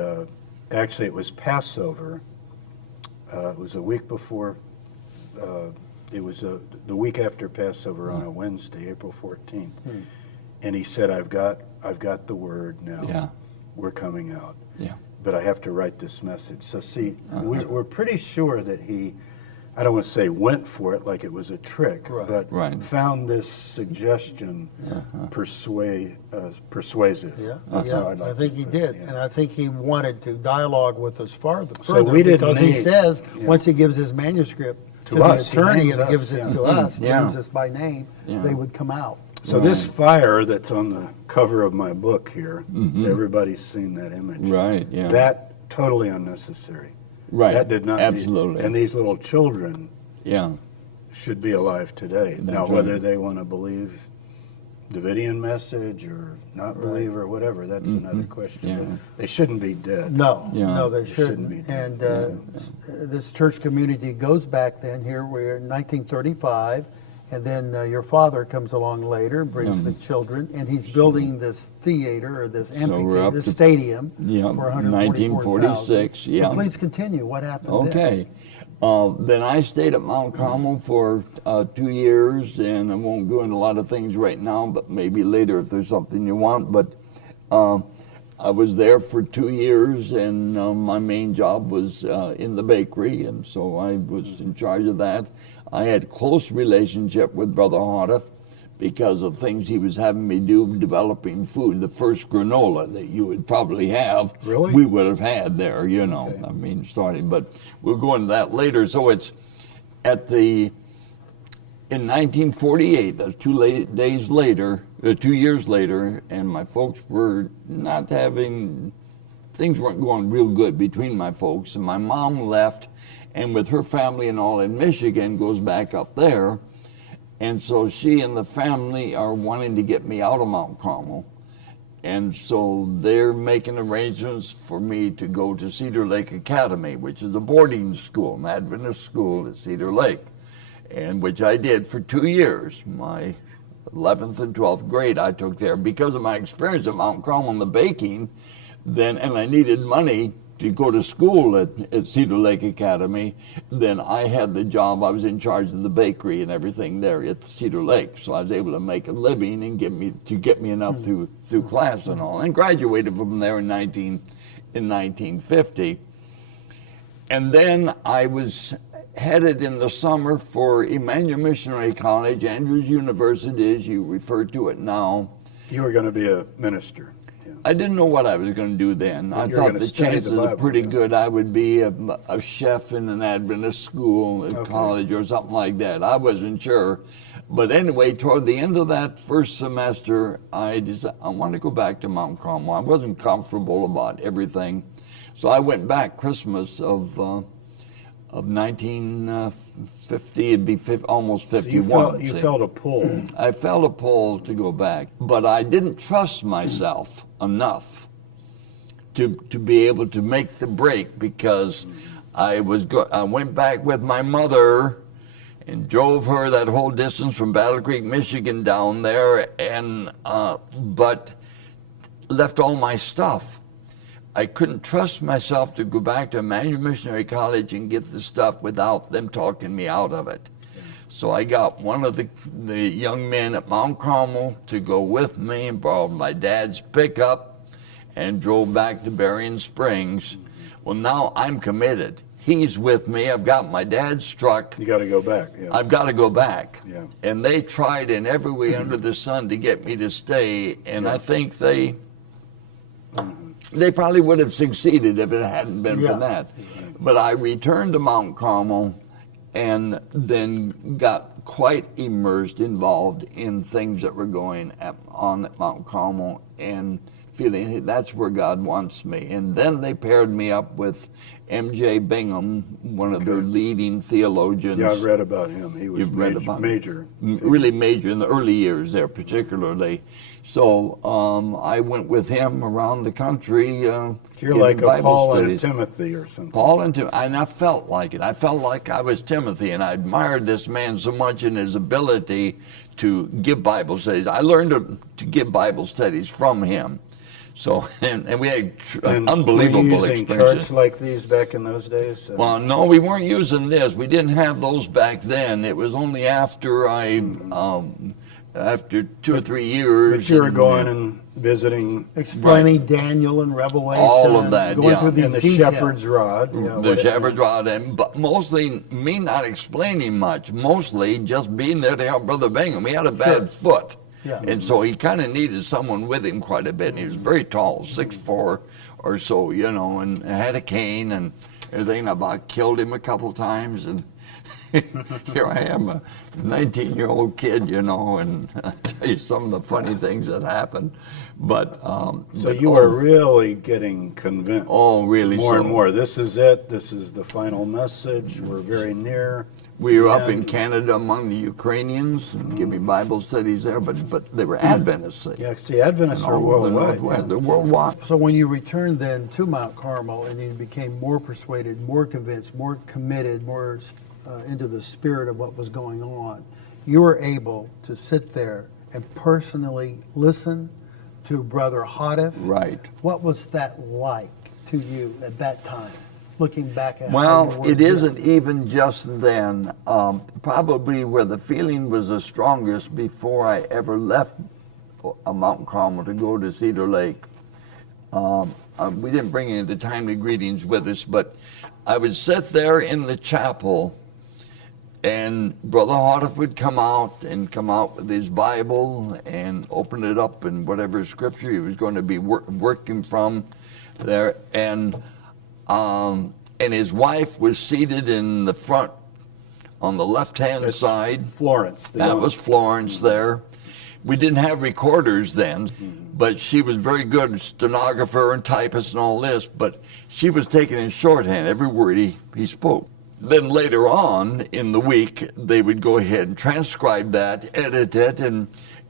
actually, it was Passover. It was a week before, it was the week after Passover on a Wednesday, April 14th. And he said, I've got the word now. Yeah. We're coming out. Yeah. But I have to write this message. So see, we're pretty sure that he, I don't want to say went for it like it was a trick, but found this suggestion persuasive. Yeah, That's how I'd like I think to he put did, it, and I think he wanted to dialogue with us further. we didn't because he need- says once he gives his manuscript to us, the he attorney names and gives us, it to us, Yeah. names us by name, they would come out. So this fire that's on the cover of my book here, everybody's seen that image. Right, yeah. That, totally unnecessary. Right, That did not absolutely. and these little children Yeah, should be alive today. Now, right. whether they want to believe Davidian message or not believe or whatever, that's another question. Yeah. But they shouldn't be dead. No, Yeah. no, they shouldn't shouldn't. be. And this church community goes back then. Here we're in 1935, and then your father comes along later, brings the children, and he's building this theater or this we're amphitheater, up this to- stadium Yeah, for 144,000. 1946, yeah. So please continue. What happened then? okay. Then I stayed at Mount Carmel for 2 years, and I won't go into a lot of things right now, but maybe later if there's something you want. But I was there for 2 years, and my main job was in the bakery, and so I was in charge of that. I had close relationship with Brother Hardeth because of things he was having me do, developing food. The first granola that you would probably have, Really? we would have had there, you know. I mean, starting, but we'll go into that later. So it's in 1948, that's 2 years later, and my folks were not having, things weren't going real good between my folks, and my mom left, and with her family and all in Michigan, goes back up there. And so she and the family are wanting to get me out of Mount Carmel. And so they're making arrangements for me to go to Cedar Lake Academy, which is a boarding school, an Adventist school at Cedar Lake, and which I did for 2 years. My 11th and 12th grade I took there because of my experience at Mount Carmel in the baking. And I needed money to go to school at Cedar Lake Academy. Then I had the job, I was in charge of the bakery and everything there at Cedar Lake. So I was able to make a living and get me enough through class and all, and graduated from there in 1950. And then I was headed in the summer for Emmanuel Missionary College, Andrews University, as you refer to it now. You were going to be a minister. I didn't know what I was going to do then. I You're thought gonna the study chances the are Bible, pretty yeah. good I would be a chef in an Adventist school at college or something like that. I wasn't sure. But anyway, toward the end of that first semester, I decided I want to go back to Mount Carmel. I wasn't comfortable about everything. So I went back Christmas of 1950, it'd be almost 51. You felt a pull. I felt a pull to go back, but I didn't trust myself enough to be able to make the break, because I went back with my mother and drove her that whole distance from Battle Creek, Michigan down there, and but left all my stuff. I couldn't trust myself to go back to Emmanuel Missionary College and get the stuff without them talking me out of it. So I got one of the young men at Mount Carmel to go with me and borrowed my dad's pickup and drove back to Berrien Springs. Well, now I'm committed. he's with me. I've got my dad's truck. You got to go back. Yeah. I've got to go back. Yeah. And they tried in every way under the sun to get me to stay, and I think they probably would have succeeded if it hadn't been for that. But I returned to Mount Carmel and then got quite immersed, involved in things that were going on at Mount Carmel, and feeling, hey, that's where God wants me. And then they paired me up with M.J. Bingham, one of their leading theologians. Yeah, I've read about him. He was major. Really major in the early years there, particularly. So I went with him around the country. You're like a Paul studies. and Timothy or something. Paul and Timothy, and I felt like it. I felt like I was Timothy, and I admired this man so much in his ability to give Bible studies. I learned to give Bible studies from him. So, and we had unbelievable were you using experiences. charts like these back in those days? Well, no, we weren't using this. We didn't have those back then. It was only after after 2 or 3 years. But you were going and visiting. Explaining Daniel and Revelation. All of that, going yeah. through these And the details. shepherd's rod. The shepherd's rod, but mostly me not explaining much, mostly just being there to help Brother Bingham. He had a bad foot. Yeah. And so he kind of needed someone with him quite a bit. And he was very tall, 6'4" or so, you know, and had a cane and everything. I about killed him a couple times. And here I am, a 19-year-old kid, you know, and I'll tell you some of the funny things that happened. But so you were really getting convinced. Oh, really? More and more. This is it. This is the final message. We're very near. We were up in Canada among the Ukrainians, giving Bible studies there, but they were Adventists. Yeah, see, Adventists are all over the worldwide. Northwest. They're worldwide. So when you returned then to Mount Carmel and you became more persuaded, more convinced, more committed, more into the spirit of what was going on, you were able to sit there and personally listen to Brother Hodeff. Right. What was that like to you at that time, looking back at how Well, you were it then? isn't even just then. Probably where the feeling was the strongest before I ever left Mount Carmel to go to Cedar Lake. We didn't bring any of the timely greetings with us, but I would sit there in the chapel, and Brother Hodeff would come out with his Bible and open it up in whatever scripture he was going to be working from there, and his wife was seated in the front on the left-hand side. Florence. That was Florence there. We didn't have recorders then, but she was very good stenographer and typist and all this, but she was taking in shorthand every word he spoke. Then later on in the week, they would go ahead and transcribe that, edit it, and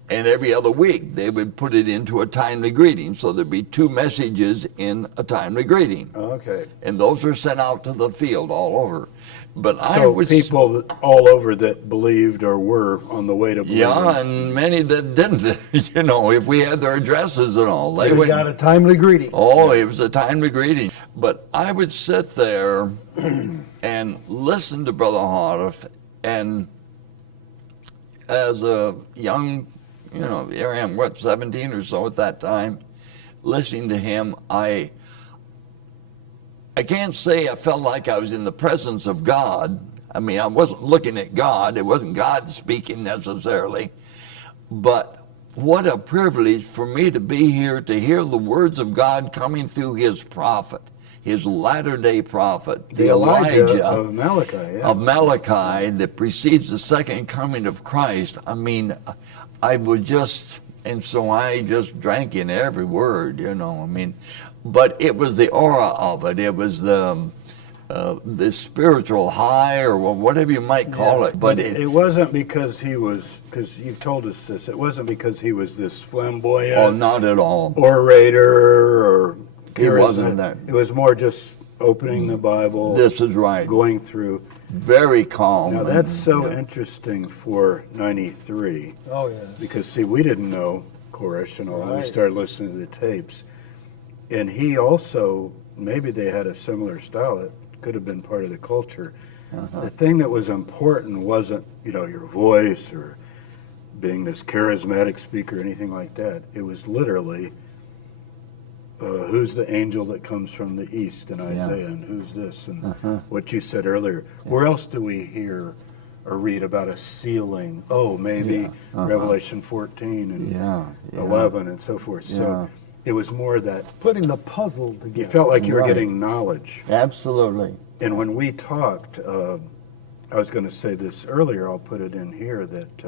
every other week they would put it into a timely greeting. So there'd be 2 messages in a timely greeting. Okay. And those are sent out to the field all over. But So people all over that believed or were on the way to believing. yeah, and many that didn't, you know, if we had their addresses and all. They It would, got a timely greeting. oh, it was a timely greeting. But I would sit there and listen to Brother Hodeff, and as a young, you know, here I am, 17 or so at that time, listening to him, I can't say I felt like I was in the presence of God. I mean, I wasn't looking at God. It wasn't God speaking necessarily. But what a privilege for me to be here to hear the words of God coming through his prophet, his latter-day prophet, the Elijah of Malachi. Yeah. of Malachi that precedes the second coming of Christ. I mean, I was just, and so I just drank in every word, you know, I mean, but it was the aura of it. It was the spiritual high, or whatever you might call it. But it wasn't because he was, because you've told us this, it wasn't because he was this flamboyant oh, not at all. orator or He wasn't that. It was more just opening the Bible, This is right. going through. Very calm. Now that's so interesting for 93, Oh, yeah. because see, we didn't know Koresh and all. We Right. started listening to the tapes, and he also, maybe they had a similar style. It could have been part of the culture. The thing that was important wasn't, you know, your voice or being this charismatic speaker or anything like that. It was literally who's the angel that comes from the east in Isaiah, and who's this, and what you said earlier. Where else do we hear or read about a sealing? Oh, maybe Revelation 14 and 11 and so forth. So it was more that Putting the puzzle together. you felt like you were Right. getting knowledge. Absolutely. And when we talked, I was going to say this earlier, I'll put it in here, that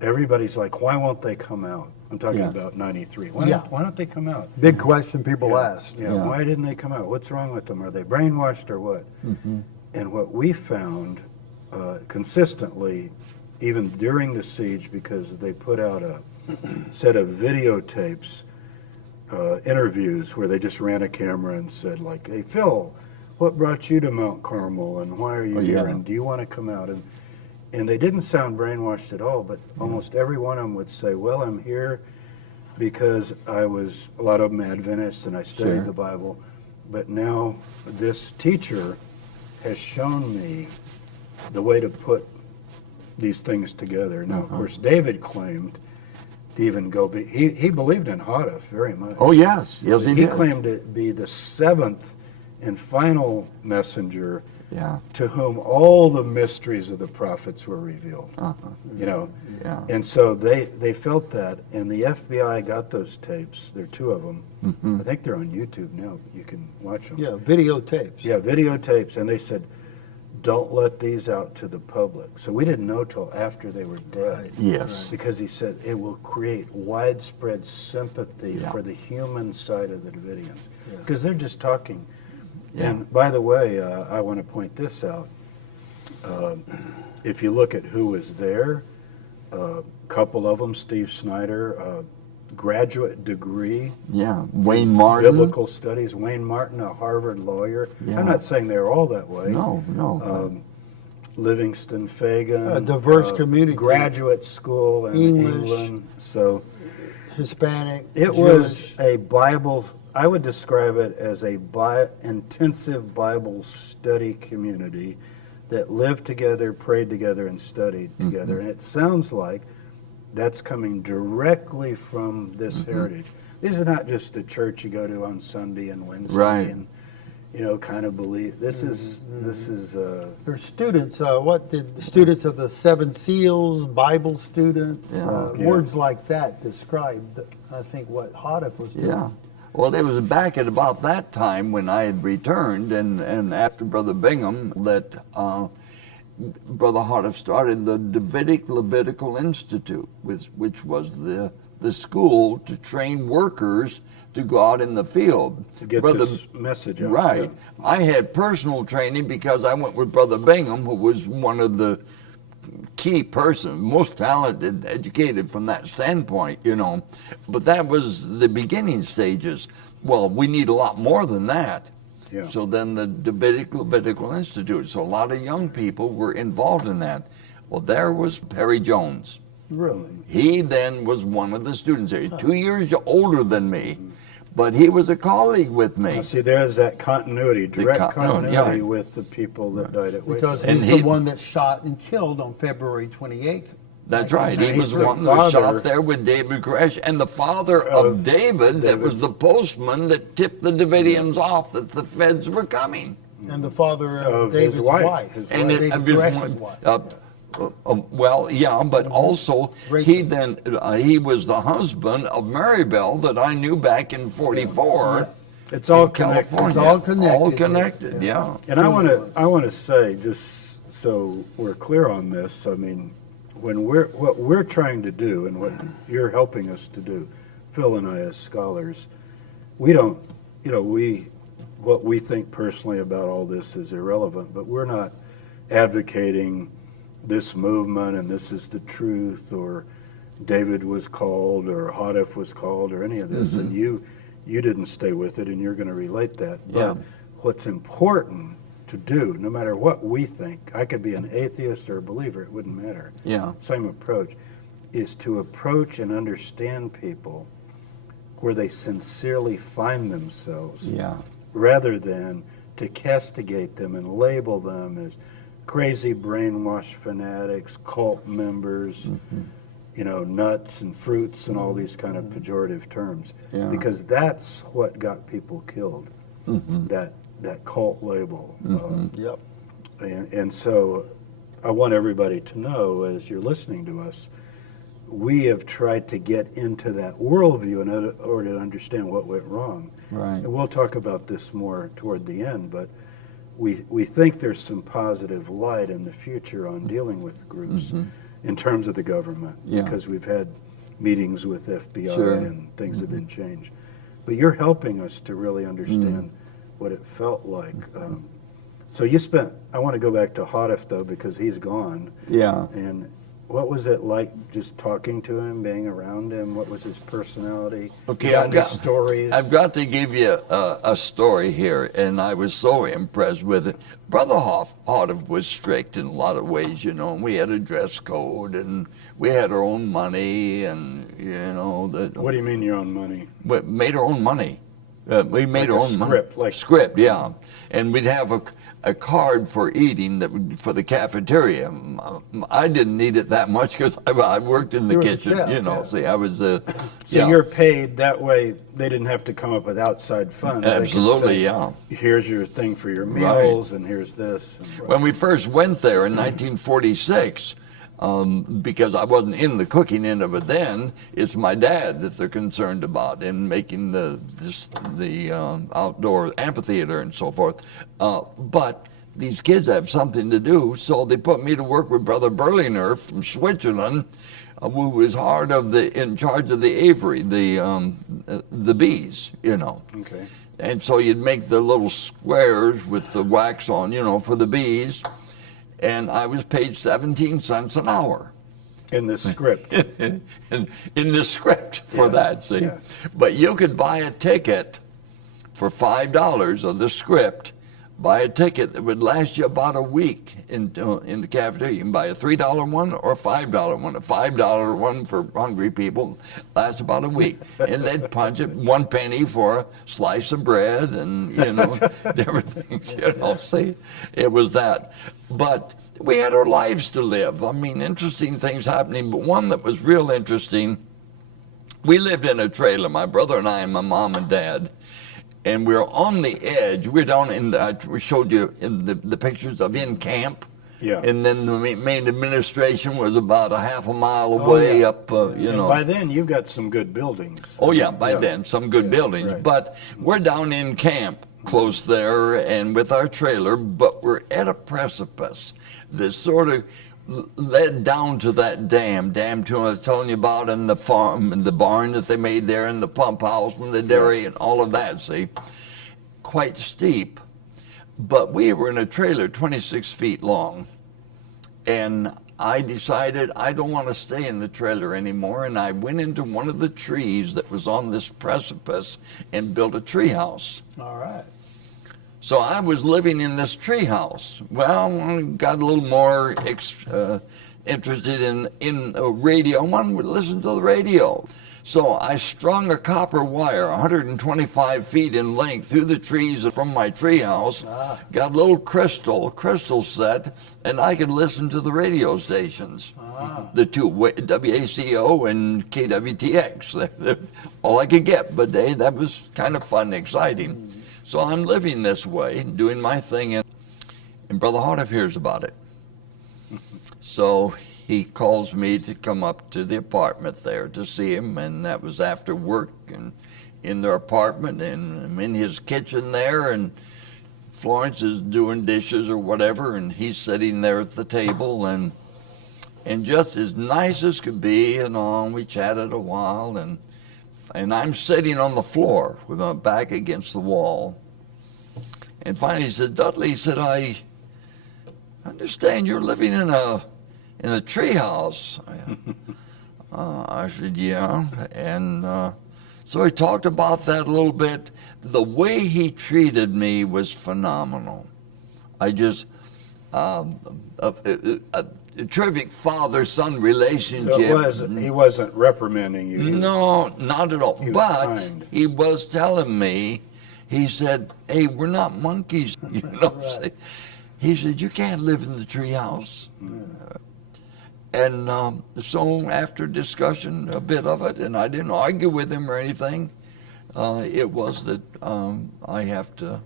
everybody's like, why won't they come out? I'm talking about 93. Why don't they come out? Big question people asked. Yeah, why didn't they come out? What's wrong with them? Are they brainwashed or what? And what we found consistently, even during the siege, because they put out a set of videotapes, interviews where they just ran a camera and said, like, hey, Phil, what brought you to Mount Carmel and why are you here and do you want to come out? And they didn't sound brainwashed at all, but almost every one of them would say, well, I'm here because I was, a lot of them Adventist, and I studied the Bible, but now this teacher has shown me the way to put these things together. Now, of course, David claimed to even go, he believed in Hadaf very much. Oh, yes. Yes, he He did. claimed to be the seventh and final messenger to whom all the mysteries of the prophets were revealed. You know, and so they felt that, and the FBI got those tapes. There are two of them. I think they're on YouTube now. You can watch them. Yeah, videotapes. Yeah, videotapes, and they said, don't let these out to the public. So we didn't know till after they were dead. Yes. Because he said it will create widespread sympathy for the human side of the Davidians. Because they're just talking. And by the way, I want to point this out. If you look at who was there, a couple of them, Steve Snyder, graduate degree, Wayne Martin. biblical studies. Wayne Martin, a Harvard lawyer. I'm not saying they're all that way. No. Livingston Fagan, A diverse community. graduate school in English. England. So Hispanic. it was a Bible. I would describe it as a intensive Bible study community that lived together, prayed together, and studied together. And it sounds like that's coming directly from this heritage. This is not just a church you go to on Sunday and Wednesday and kind of believe. This is There's students. What did the students of the Seven Seals, Bible students, words like that described, I think, what Hadaf was doing. Yeah. Well, it was back at about that time when I had returned, and after Brother Bingham, that Brother Hadaf started the Davidic Levitical Institute, which was the school to train workers to go out in the field. to get this message out. Right. I had personal training because I went with Brother Bingham, who was one of the key person, most talented, educated from that standpoint, But that was the beginning stages. Well, we need a lot more than that. Yeah. So then the Davidic Levitical Institute. So a lot of young people were involved in that. Well, there was Perry Jones. Really? He then was one of the students there. He's 2 years older than me, but he was a colleague with me. Now, see, there's that continuity, direct continuity with the people that died at Waco. Because And he's he- the one that shot and killed on February 28th. That's right. He He's was the one that was father shot there with David Koresh, and the father of David, that was the postman that tipped the Davidians off that the feds were coming. And the father of Of David's his wife. And David of his Koresh's wife. wife. Well, yeah, but also Rachel. he was the husband of Maribel that I knew back in '44. It's all in connected. California. It's all connected, All yeah. connected, yeah. And I want to say, just so we're clear on this, I mean, what we're trying to do and what you're helping us to do, Phil and I as scholars, we don't, what we think personally about all this is irrelevant, but we're not advocating this movement and this is the truth, or David was called or Hadaf was called or any of this, and you didn't stay with it and you're going to relate that. But what's important to do, no matter what we think, I could be an atheist or a believer, it wouldn't matter. Yeah. Same approach, is to approach and understand people where they sincerely find themselves, rather than to castigate them and label them as crazy brainwashed fanatics, cult members. nuts and fruits and all these kind of pejorative terms, Yeah. because that's what got people killed. That cult label. Yep. And so I want everybody to know, as you're listening to us, we have tried to get into that worldview in order to understand what went wrong. Right. And we'll talk about this more toward the end, but we think there's some positive light in the future on dealing with groups in terms of the government, Yeah. because we've had meetings with FBI Sure. and things have been changed. But you're helping us to really understand what it felt like. So I want to go back to Hotif, though, because he's gone. Yeah. And what was it like just talking to him, being around him? What was his personality? Okay, You got I've any got stories. I've got to give you a story here, and I was so impressed with it. Brother Hotif was strict in a lot of ways, and we had a dress code, and we had our own money, and What do you mean your own money? we made our own money. We made Like our a own script, money. like- Script, yeah, and we'd have a card for eating for the cafeteria. I didn't need it that much because I worked in the You were the kitchen. chef, Yeah. See, I was. So yeah. you're paid that way. They didn't have to come up with outside funds. They could Absolutely, say, yeah. Here's your thing for your meals, and here's this. And When we first went there in 1946, because I wasn't in the cooking end of it then, it's my dad that they're concerned about in making the outdoor amphitheater and so forth. But these kids have something to do, so they put me to work with Brother Berliner from Switzerland, who was in charge of the aviary, the bees, Okay. And so you'd make the little squares with the wax on, for the bees. And I was paid 17 cents an hour. In the script. in the script for Yeah, that, see? yeah. But you could buy a ticket for $5 of the script, buy a ticket that would last you about a week in the cafeteria. You can buy a $3 one or a $5 one. A $5 one for hungry people lasts about a week. And they'd punch it 1 penny for a slice of bread and, everything, see? It was that. But we had our lives to live. I mean, interesting things happening, but one that was real interesting, we lived in a trailer, my brother and I and my mom and dad, and we were on the edge. We're down we showed you in the pictures of in camp. Yeah. And then the main administration was about a half a mile away up, And by then, you've got some good buildings. Oh yeah, by then, some good buildings. right. But we're down in camp close there and with our trailer, but we're at a precipice that sort of led down to that dam to I was telling you about, and the farm and the barn that they made there and the pump house and the dairy and all of that, see. Quite steep. But we were in a trailer 26 feet long, and I decided I don't want to stay in the trailer anymore, and I went into one of the trees that was on this precipice and built a tree house. All right. So I was living in this tree house. Well, I got a little more interested in radio. One would listen to the radio. So I strung a copper wire 125 feet in length through the trees from my treehouse, got a little crystal set, and I could listen to the radio stations, the two, WACO and KWTX. All I could get, but that was kind of fun and exciting. So I'm living this way, doing my thing, and Brother Hotif hears about it. So he calls me to come up to the apartment there to see him, and that was after work and in their apartment, and I'm in his kitchen there, and Florence is doing dishes or whatever, and he's sitting there at the table, and just as nice as could be, and we chatted a while, and I'm sitting on the floor with my back against the wall. And finally he said, Dudley, he said, I understand you're living in a tree house. I said, yeah. And so he talked about that a little bit. The way he treated me was phenomenal. I just, a terrific father-son relationship. So he wasn't reprimanding you. No, not at all. He was But kind. he was telling me, he said, hey, we're not monkeys. You know what I'm saying? He said, you can't live in the treehouse. And so after discussion, a bit of it, and I didn't argue with him or anything, it was that I have to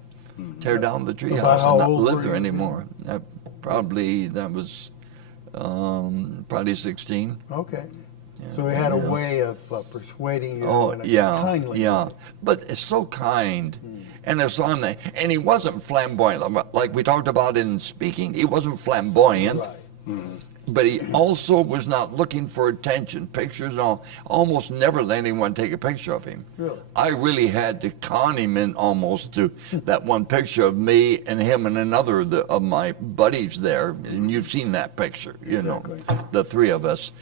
tear down the treehouse how and not old live were there you? anymore. That was probably 16. Okay. So he had a way of persuading you Oh, in a yeah, kindly yeah. way. But it's so kind. And it's on there. And he wasn't flamboyant. Like we talked about in speaking, he wasn't flamboyant. Right. But he also was not looking for attention, pictures, and all. Almost never let anyone take a picture of him. Really? I really had to con him in almost to that one picture of me and him and another of my buddies there. And you've seen that picture, you know, the three of us.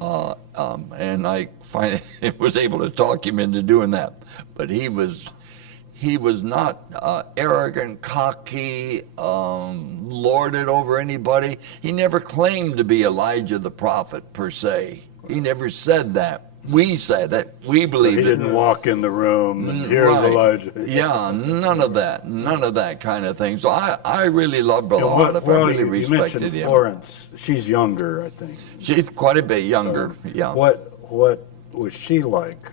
And I finally was able to talk him into doing that. But he was not arrogant, cocky, lorded over anybody. He never claimed to be Elijah the prophet per se. He never said that. We said it. We believed He it. didn't walk in the room and here's Right. Elijah. Yeah, none of that kind of thing. So I really loved Brother Yeah, Arnold. I really you respected mentioned him. Florence. She's younger, I think. She's quite a bit younger. Yeah. What was she like,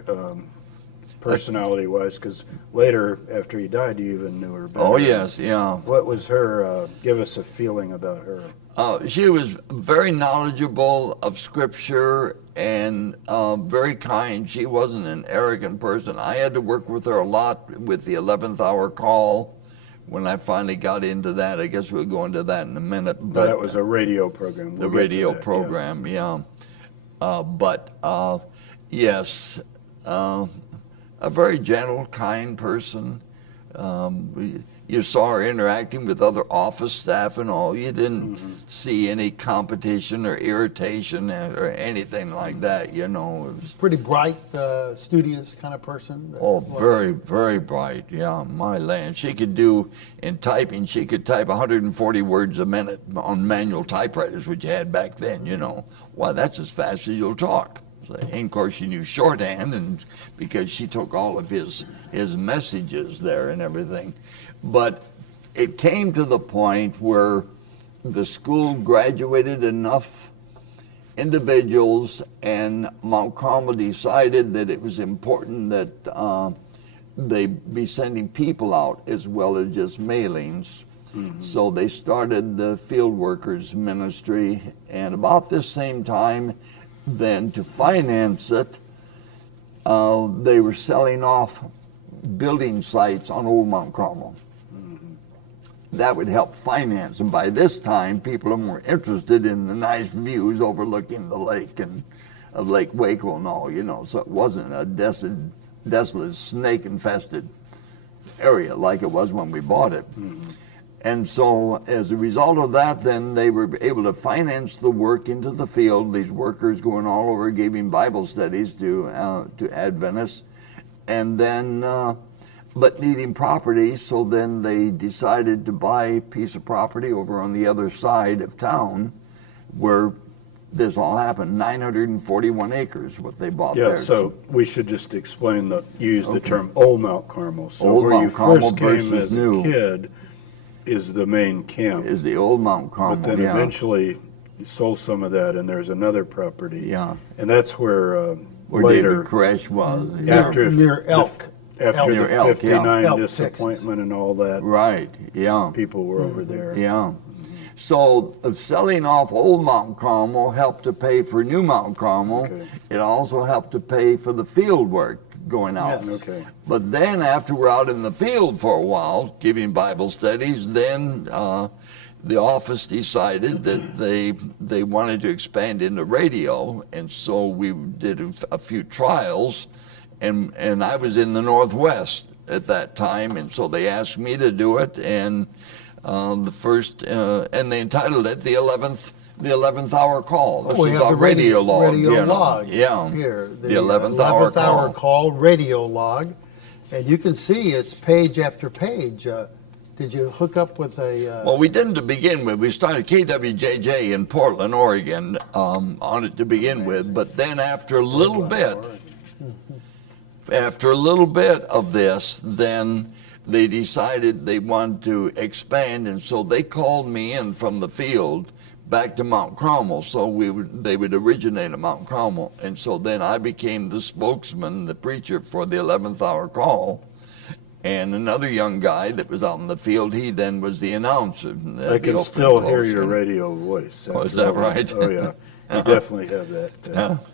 personality-wise? Because later, after he died, you even knew her better. Oh yes, yeah. What was her? Give us a feeling about her. She was very knowledgeable of Scripture and very kind. She wasn't an arrogant person. I had to work with her a lot with the 11th hour call when I finally got into that. I guess we'll go into that in a minute. But That was a radio program. the We'll get to radio that, yeah. program, yeah. Yes, a very gentle, kind person. You saw her interacting with other office staff and all. You didn't see any competition or irritation or anything like that, you know. It was, Pretty bright, studious kind of person. oh, very, very bright, yeah, my land. She could do, in typing, she could type 140 words a minute on manual typewriters, which you had back then, you know. Why, that's as fast as you'll talk. And of course, she knew shorthand, and because she took all of his messages there and everything. But it came to the point where the school graduated enough individuals, and Mount Carmel decided that it was important that they be sending people out as well as just mailings. So they started the field workers ministry, and about this same time, then to finance it, they were selling off building sites on Old Mount Carmel. That would help finance. And by this time, people are more interested in the nice views overlooking the lake and of Lake Waco and all, you know. So it wasn't a desolate, snake-infested area like it was when we bought it. And so as a result of that, then they were able to finance the work into the field, these workers going all over giving Bible studies to Adventists. And then, but needing property, so then they decided to buy a piece of property over on the other side of town where this all happened. 941 acres, what they bought Yeah, there. so we should just explain use the term Old Mount Carmel. So Old where Mount you Carmel first came versus as new. a kid is the main camp. Is the Old Mount Carmel, But then yeah. eventually you sold some of that, and there's another property. Yeah. And that's where, Where later, David Koresh was. after Near Elk. after Near the Elk, yeah. 59 Elk, disappointment and all that, Right, yeah. people were over there. Yeah. So selling off Old Mount Carmel helped to pay for New Mount Carmel. Okay. It also helped to pay for the field work going out. Yes. Okay. But then after we're out in the field for a while, giving Bible studies, then the office decided that they wanted to expand into radio. And so we did a few trials, and I was in the Northwest at that time. And so they asked me to do it. And the first, and they entitled it the 11th hour call. This We is have our the radio log. radio you know. log Yeah. here. The 11th hour call. call, radio log. And you can see it's page after page. Did you hook up with a... Well, we didn't to begin with. We started KWJJ in Portland, Oregon, on it to begin with. But then after a little bit of this, then they decided they wanted to expand. And so they called me in from the field back to Mount Carmel. So they would originate at Mount Carmel. And so then I became the spokesman, the preacher for the 11th hour call. And another young guy that was out in the field, he then was the announcer. I can still hear your radio voice. Oh, is that all. right? Oh, yeah. You definitely have that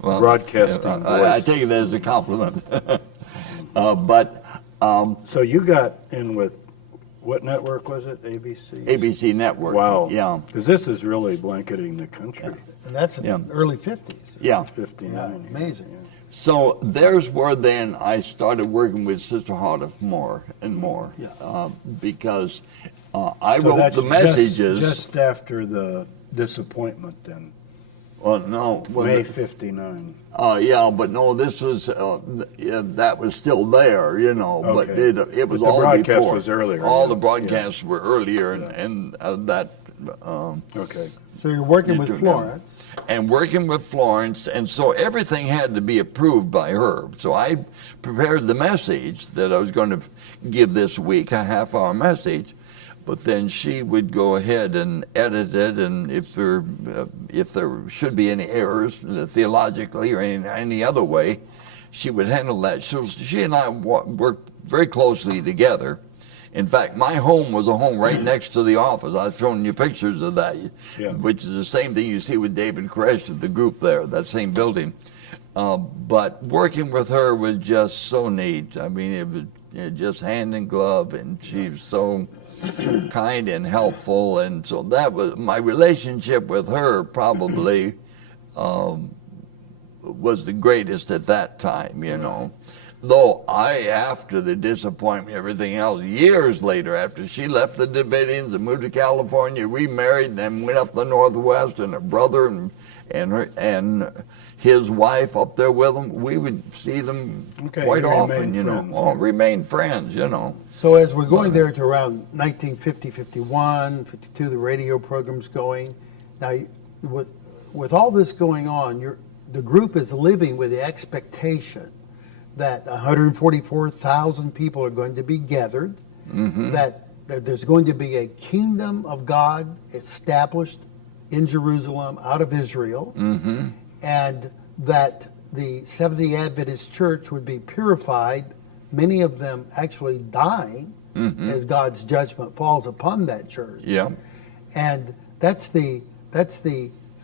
Well, broadcasting voice. I take it as a compliment. So you got in with, what network was it? ABC? ABC Network. Wow. Yeah. Because this is really blanketing the country. And that's in the early 50s. Yeah. 59. Yeah, amazing. Yeah. So there's where then I started working with Sister Hardif more and more, because I So wrote that's the messages. Just after the disappointment then. Well, no, May 59. yeah, but no, this was that was still there, you know. Okay. But it was But the all broadcast before. was earlier, All yeah. the broadcasts were earlier, and that. Okay. So you're working with Internet. Florence. And working with Florence, and so everything had to be approved by her. So I prepared the message that I was going to give this week, a half-hour message, but then she would go ahead and edit it, and if there should be any errors theologically or any other way, she would handle that. So she and I worked very closely together. In fact, my home was a home right next to the office. I've shown you pictures of that, which is the same thing you see with David Koresh, the group there, that same building. But working with her was just so neat. I mean, it was just hand in glove, and she was so kind and helpful. And so that was my relationship with her, probably was the greatest at that time, you know. Though after the disappointment, everything else, years later, after she left the Davidians and moved to California, remarried, then went up the Northwest, and her brother and his wife up there with them, we would see them quite often, you know. Remain friends, you know. So as we're going there to around 1950, 51, 52, the radio program's going. Now, with all this going on, the group is living with the expectation that 144,000 people are going to be gathered, that there's going to be a kingdom of God established in Jerusalem out of Israel, and that the Seventh-day Adventist Church would be purified, many of them actually dying as God's judgment falls upon that church. Yeah. And that's the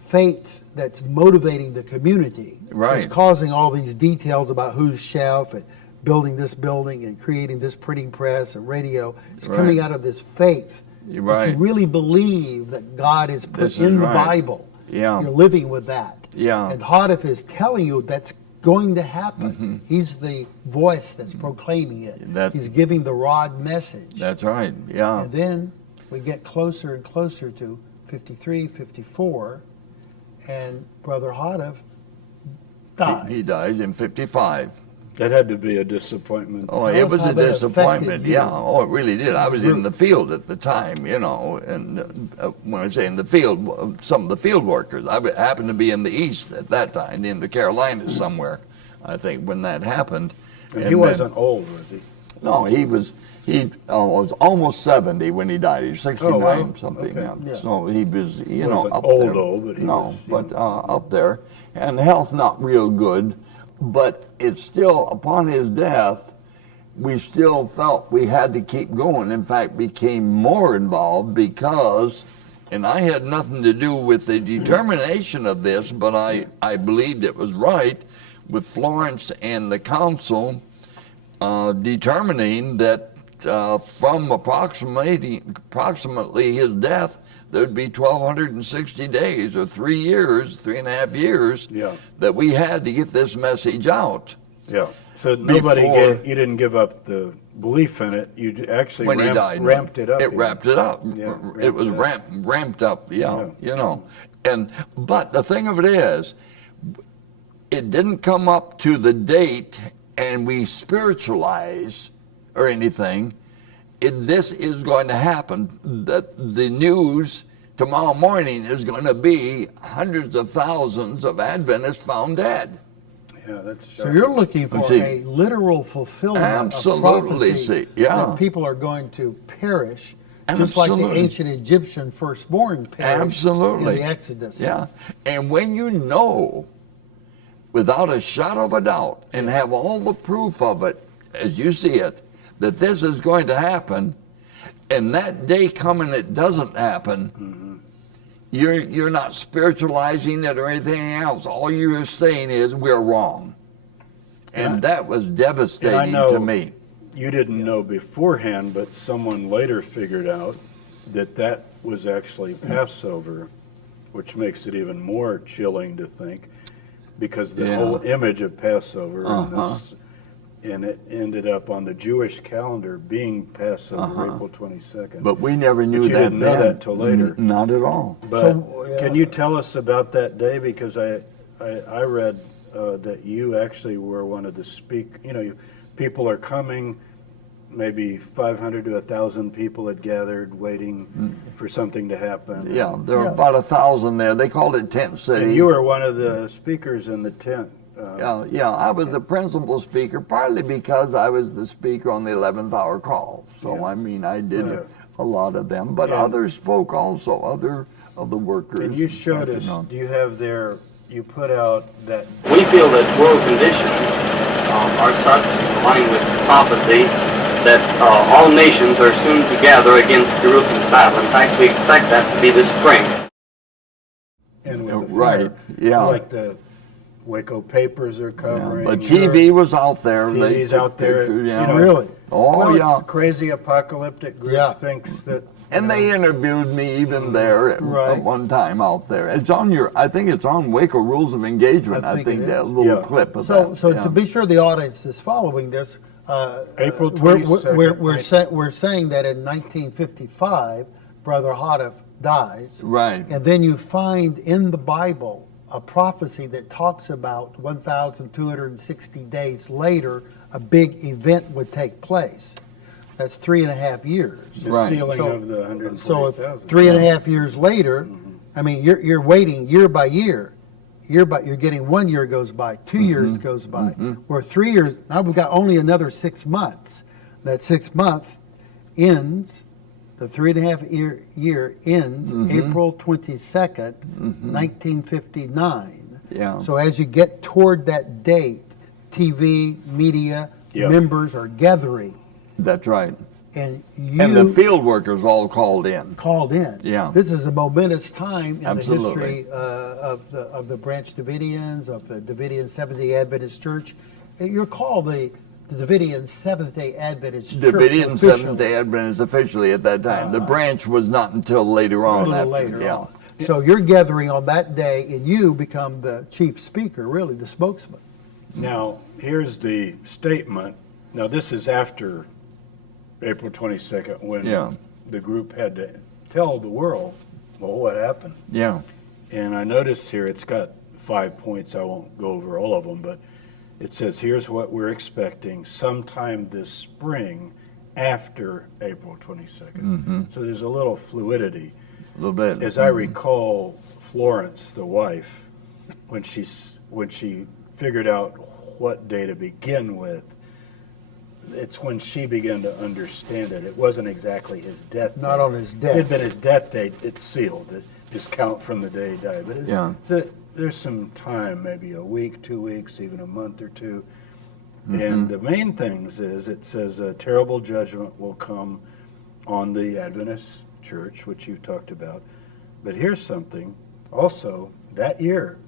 faith that's motivating the community. Right. It's causing all these details about who's chef and building this building and creating this printing press and radio. It's coming out of this faith. You're that right. you really believe that God is put This in is the right. Bible. Yeah. You're living with that. Yeah. And Hardif is telling you that's going to happen. He's the voice that's proclaiming it. He's giving the rod message. That's right, yeah. And then we get closer and closer to 53, 54, and Brother Hardif dies. He died in 55. That had to be a disappointment. Oh, Tell it us was how a that disappointment, affected you. yeah. Oh, it really did. I was in the field at the time, you know, and when I say in the field, some of the field workers. I happened to be in the East at that time, in the Carolinas somewhere, I think, when that happened. And he wasn't old, was he? No, he was almost 70 when he died. He was 69 Oh, wow. something. Okay. Yeah. So he was, you Wasn't know, up old, there. old, but he was young. Up there. And health not real good. But it's still, upon his death, we still felt we had to keep going. In fact, became more involved because, and I had nothing to do with the determination of this, but I believed it was right with Florence and the council determining that from approximately his death, there'd be 1,260 days or 3 years, 3.5 years, that we had to get this message out. Yeah. So you didn't give up the belief in it. You actually When he died, ramped it up. It wrapped it up. Yeah, It was ramped up, you know. But the thing of it is, it didn't come up to the date and we spiritualize or anything. This is going to happen. That the news tomorrow morning is going to be hundreds of thousands of Adventists found dead. Yeah, that's So you're looking for a literal fulfillment Absolutely, of prophecy yeah. that people are going to perish Just like the Absolutely. ancient Egyptian firstborn perished Absolutely. in the Exodus. Yeah. And when you know, without a shadow of a doubt, and have all the proof of it as you see it, that this is going to happen, and that day coming it doesn't happen, you're not spiritualizing it or anything else. All you're saying is we're wrong. And that was devastating to me. You didn't know beforehand, but someone later figured out that that was actually Passover, which makes it even more chilling to think, because the whole image of Passover and it ended up on the Jewish calendar being Passover, April 22nd. But we never knew But you that didn't know then. that till later. Not at all. But can you tell us about that day? Because I read that you actually were one of the people are coming. Maybe 500 to 1,000 people had gathered, waiting for something to happen. Yeah, there were about 1,000 there. They called it Tent City. And you were one of the speakers in the tent. Yeah, I was the principal speaker, partly because I was the speaker on the 11th hour call. So, I mean, I did a lot of them, but others spoke also, other of the workers. And you showed us, do you have there, you put out that... We feel that world conditions are such, in line with prophecy, that all nations are soon to gather against Jerusalem's battle. In fact, we expect that to be this spring. And with the Right, yeah. like the Waco papers are covering. But TV was out there. They TV's took out there. pictures, You know, Really? Oh, well, yeah. it's crazy apocalyptic group thinks that... And they interviewed me even there at one time out there. It's on I think it's on Waco Rules of Engagement. I think it that is. little clip of that. So to be sure the audience is following this, April 22nd. we're saying that in 1955, Brother Hodeff dies. Right. And then you find in the Bible a prophecy that talks about 1,260 days later, a big event would take place. That's 3.5 years. The Right. sealing So- of the So 140,000. 3.5 years later, I mean, you're waiting year by year. You're getting 1 year goes by, 2 years goes by. Where 3 years, now we've got only another 6 months. That 6 month ends, the 3.5 year ends April 22nd, 1959. Yeah. So as you get toward that date, TV, media, members are gathering. That's right. And you And the field workers all called in. called in. Yeah. This is a momentous time in Absolutely. the history of the Branch Davidians, of the Davidian Seventh-day Adventist Church. You're called the Davidian Seventh-day Adventist Church. Davidian officially. Seventh-day Adventist officially at that time. The branch was not until later on. A little after, later yeah. on. So you're gathering on that day, and you become the chief speaker, really, the spokesman. Now, here's the statement. Now, this is after April 22nd, when the group had to tell the world, well, what happened. Yeah. And I noticed here it's got 5 points. I won't go over all of them, but it says, here's what we're expecting sometime this spring after April 22nd. So there's a little fluidity. A little bit. As I recall, Florence, the wife, when she figured out what day to begin with, it's when she began to understand it. It wasn't exactly his death date. Not on his If it death. had been his death date, it's sealed. It just count from the day he died. But there's some time, maybe a week, 2 weeks, even a month or two. And the main things is it says a terrible judgment will come on the Adventist church, which you talked about. But here's something also that year,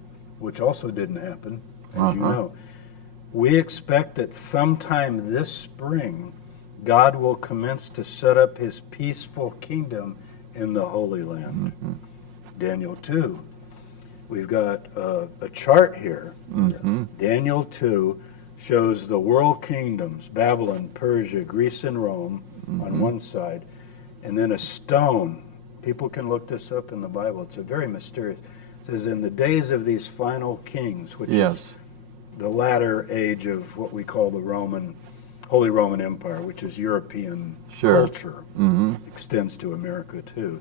which also didn't happen, as you know. We expect that sometime this spring, God will commence to set up his peaceful kingdom in the Holy Land. Daniel 2. We've got a chart here. Daniel 2 shows the world kingdoms, Babylon, Persia, Greece, and Rome on one side, and then a stone. People can look this up in the Bible. It's a very mysterious. It says, in the days of these final kings, which is the latter age of what we call the Holy Roman Empire, which is European culture, extends to America too.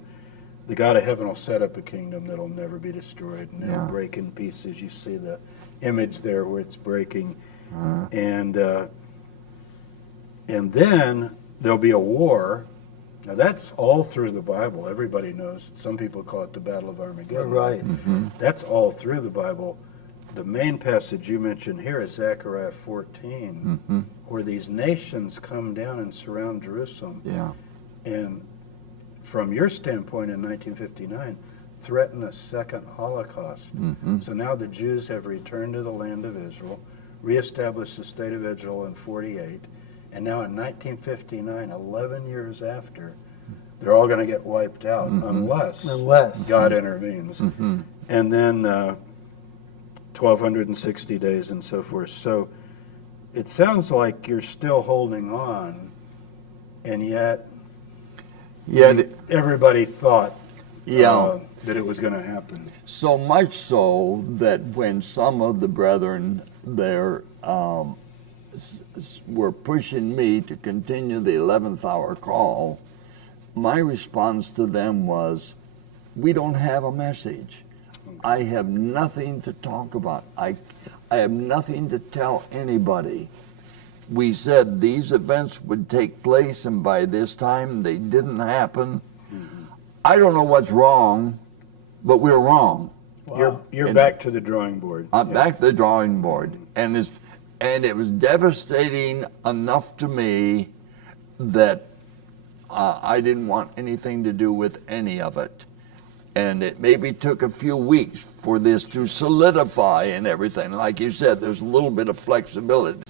The God of heaven will set up a kingdom that'll never be destroyed and it'll break in pieces. You see the image there where it's breaking. And then there'll be a war, Now that's all through the Bible. Everybody knows. Some people call it the Battle of Armageddon. Right. That's all through the Bible. The main passage you mentioned here is Zechariah 14, where these nations come down and surround Jerusalem. Yeah. And from your standpoint in 1959, threaten a second Holocaust. So now the Jews have returned to the land of Israel, reestablished the state of Israel in 48, and now in 1959, 11 years after, they're all going to get wiped out unless God intervenes. And then 1,260 days and so forth. So it sounds like you're still holding on, and yet everybody thought that it was going to happen. So much so that when some of the brethren there were pushing me to continue the 11th hour call, my response to them was, we don't have a message. I have nothing to talk about. I have nothing to tell anybody. We said these events would take place, and by this time they didn't happen. I don't know what's wrong, but we're wrong. Wow. You're back to the drawing board. I'm back to the drawing board, and it was devastating enough to me that I didn't want anything to do with any of it. And it maybe took a few weeks for this to solidify and everything. Like you said, there's a little bit of flexibility.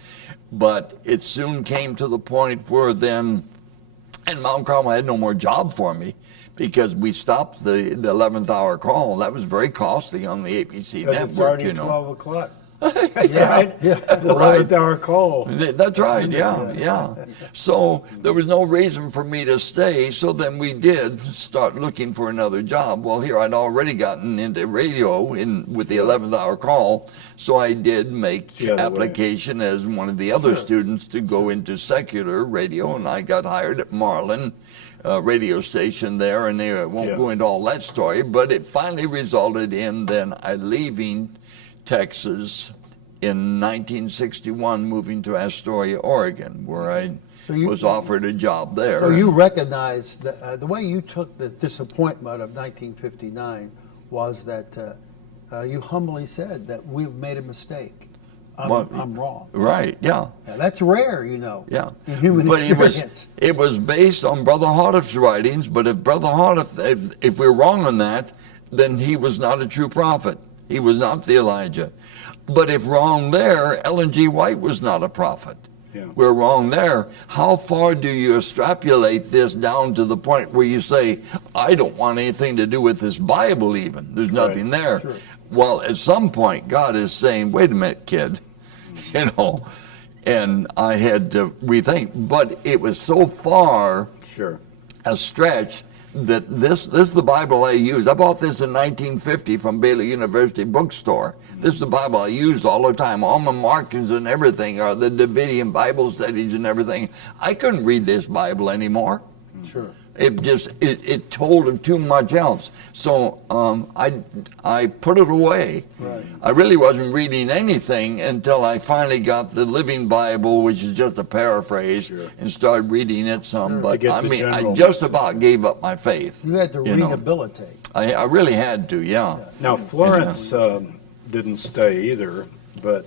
But it soon came to the point where then, and Mount Carmel had no more job for me because we stopped the 11th hour call. That was very costly on the ABC Because network. it's already you know. 12 o'clock. Yeah. The 11th hour call. That's right, yeah. So there was no reason for me to stay, so then we did start looking for another job. Well, here I'd already gotten into radio with the 11th hour call, so I did make application as one of the other students to go into secular radio, and I got hired at Marlin radio station there, and I won't go into all that story, but it finally resulted in then I leaving Texas in 1961, moving to Astoria, Oregon, where I was offered a job there. So you recognize that the way you took the disappointment of 1959 was that you humbly said that we've made a mistake. I'm wrong. Right, yeah. Now, that's rare, you know, Yeah. in human experience. It was based on Brother Houghton's writings, but if Brother Houghton, if we're wrong on that, then he was not a true prophet. He was not the Elijah. But if wrong there, Ellen G. White was not a prophet. Yeah. We're wrong there. How far do you extrapolate this down to the point where you say, I don't want anything to do with this Bible even. There's nothing there. Sure. Well, at some point, God is saying, wait a minute, kid. You know, and I had to rethink. But it was so far a stretch that this is the Bible I used. I bought this in 1950 from Baylor University bookstore. This is the Bible I used all the time. All my markings and everything are the Davidian Bible studies and everything. I couldn't read this Bible anymore. Sure. It just it told too much else. So I put it away. Right. I really wasn't reading anything until I finally got the Living Bible, which is just a paraphrase, and started reading it some. But I mean, I just about gave up my faith. You had to rehabilitate. I really had to, yeah. Now, Florence didn't stay either, but,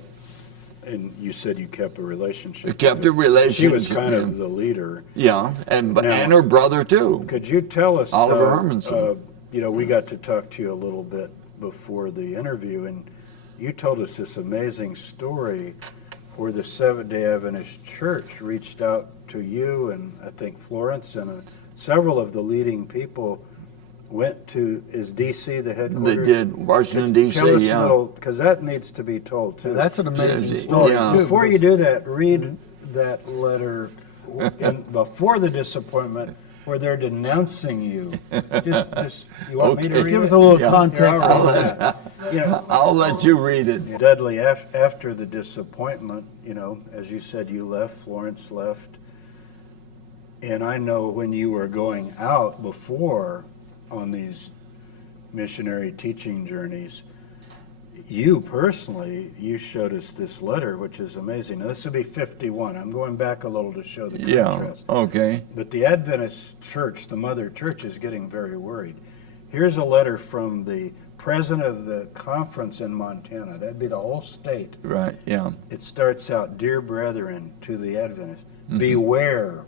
and you said you kept a relationship. We kept a relationship. She was kind of the leader. Yeah, and her brother too. Could you tell us, Oliver Hermanson. You know, we got to talk to you a little bit before the interview, and you told us this amazing story where the Seventh-day Adventist Church reached out to you and I think Florence and several of the leading people went to, is D.C. the headquarters? They did, Washington, D.C., Tell us yeah. a little, because that needs to be told too. That's an amazing story, Yeah. too. Before you do that, read that letter before the disappointment where they're denouncing you. Just you want me to read Give us it? a little Yeah. context Yeah, on I'll that. You know, I'll let you read it. Dudley, after the disappointment, you know, as you said, you left, Florence left. And I know when you were going out before on these missionary teaching journeys, you personally, you showed us this letter, which is amazing. Now, this would be 51. I'm going back a little to show the contrast. Okay. But the Adventist church, the mother church, is getting very worried. Here's a letter from the president of the conference in Montana. That'd be the whole state. Right, yeah. It starts out, "Dear brethren," to the Adventists, "beware.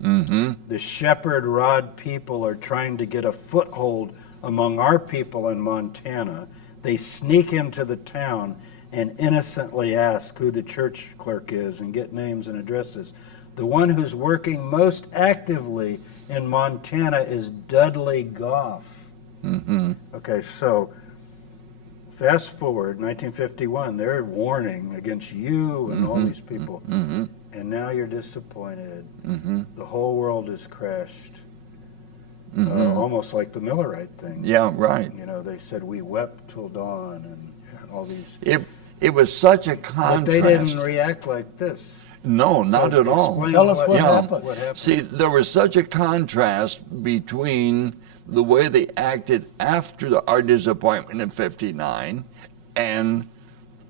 The shepherd rod people are trying to get a foothold among our people in Montana. They sneak into the town and innocently ask who the church clerk is and get names and addresses. The one who's working most actively in Montana is Dudley Goff." Okay, so fast forward, 1951, they're warning against you and all these people. And now you're disappointed. The whole world has crashed. Almost like the Millerite thing. Yeah, right. You know, they said, "We wept till dawn," and all these. It was such a But contrast. they didn't react like this. No, not So at all. explain Tell us what Yeah. happened. What happened? See, there was such a contrast between the way they acted after our disappointment in '59 and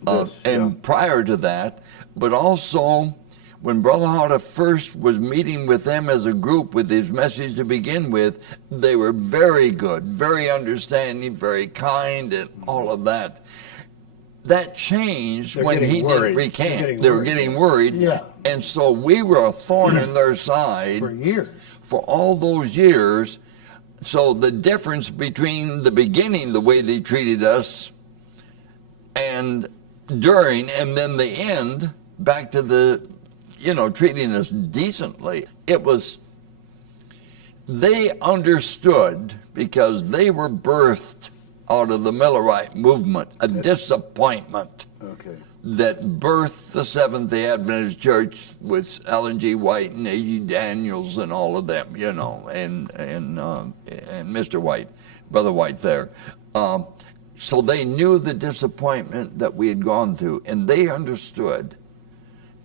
This, yeah. prior to that, but also when Brother Harder first was meeting with them as a group with his message to begin with, they were very good, very understanding, very kind, and all of that. That changed They're when getting he worried. didn't recant. They're getting They were worried. getting worried. Yeah. And so we were a thorn in their side For years. for all those years. So the difference between the beginning, the way they treated us, and during, and then the end, back to the, treating us decently, they understood because they were birthed out of the Millerite movement, a disappointment Okay. that birthed the Seventh-day Adventist Church with Ellen G. White and A.G. Daniels and all of them, and Mr. White, Brother White there. So they knew the disappointment that we had gone through, and they understood,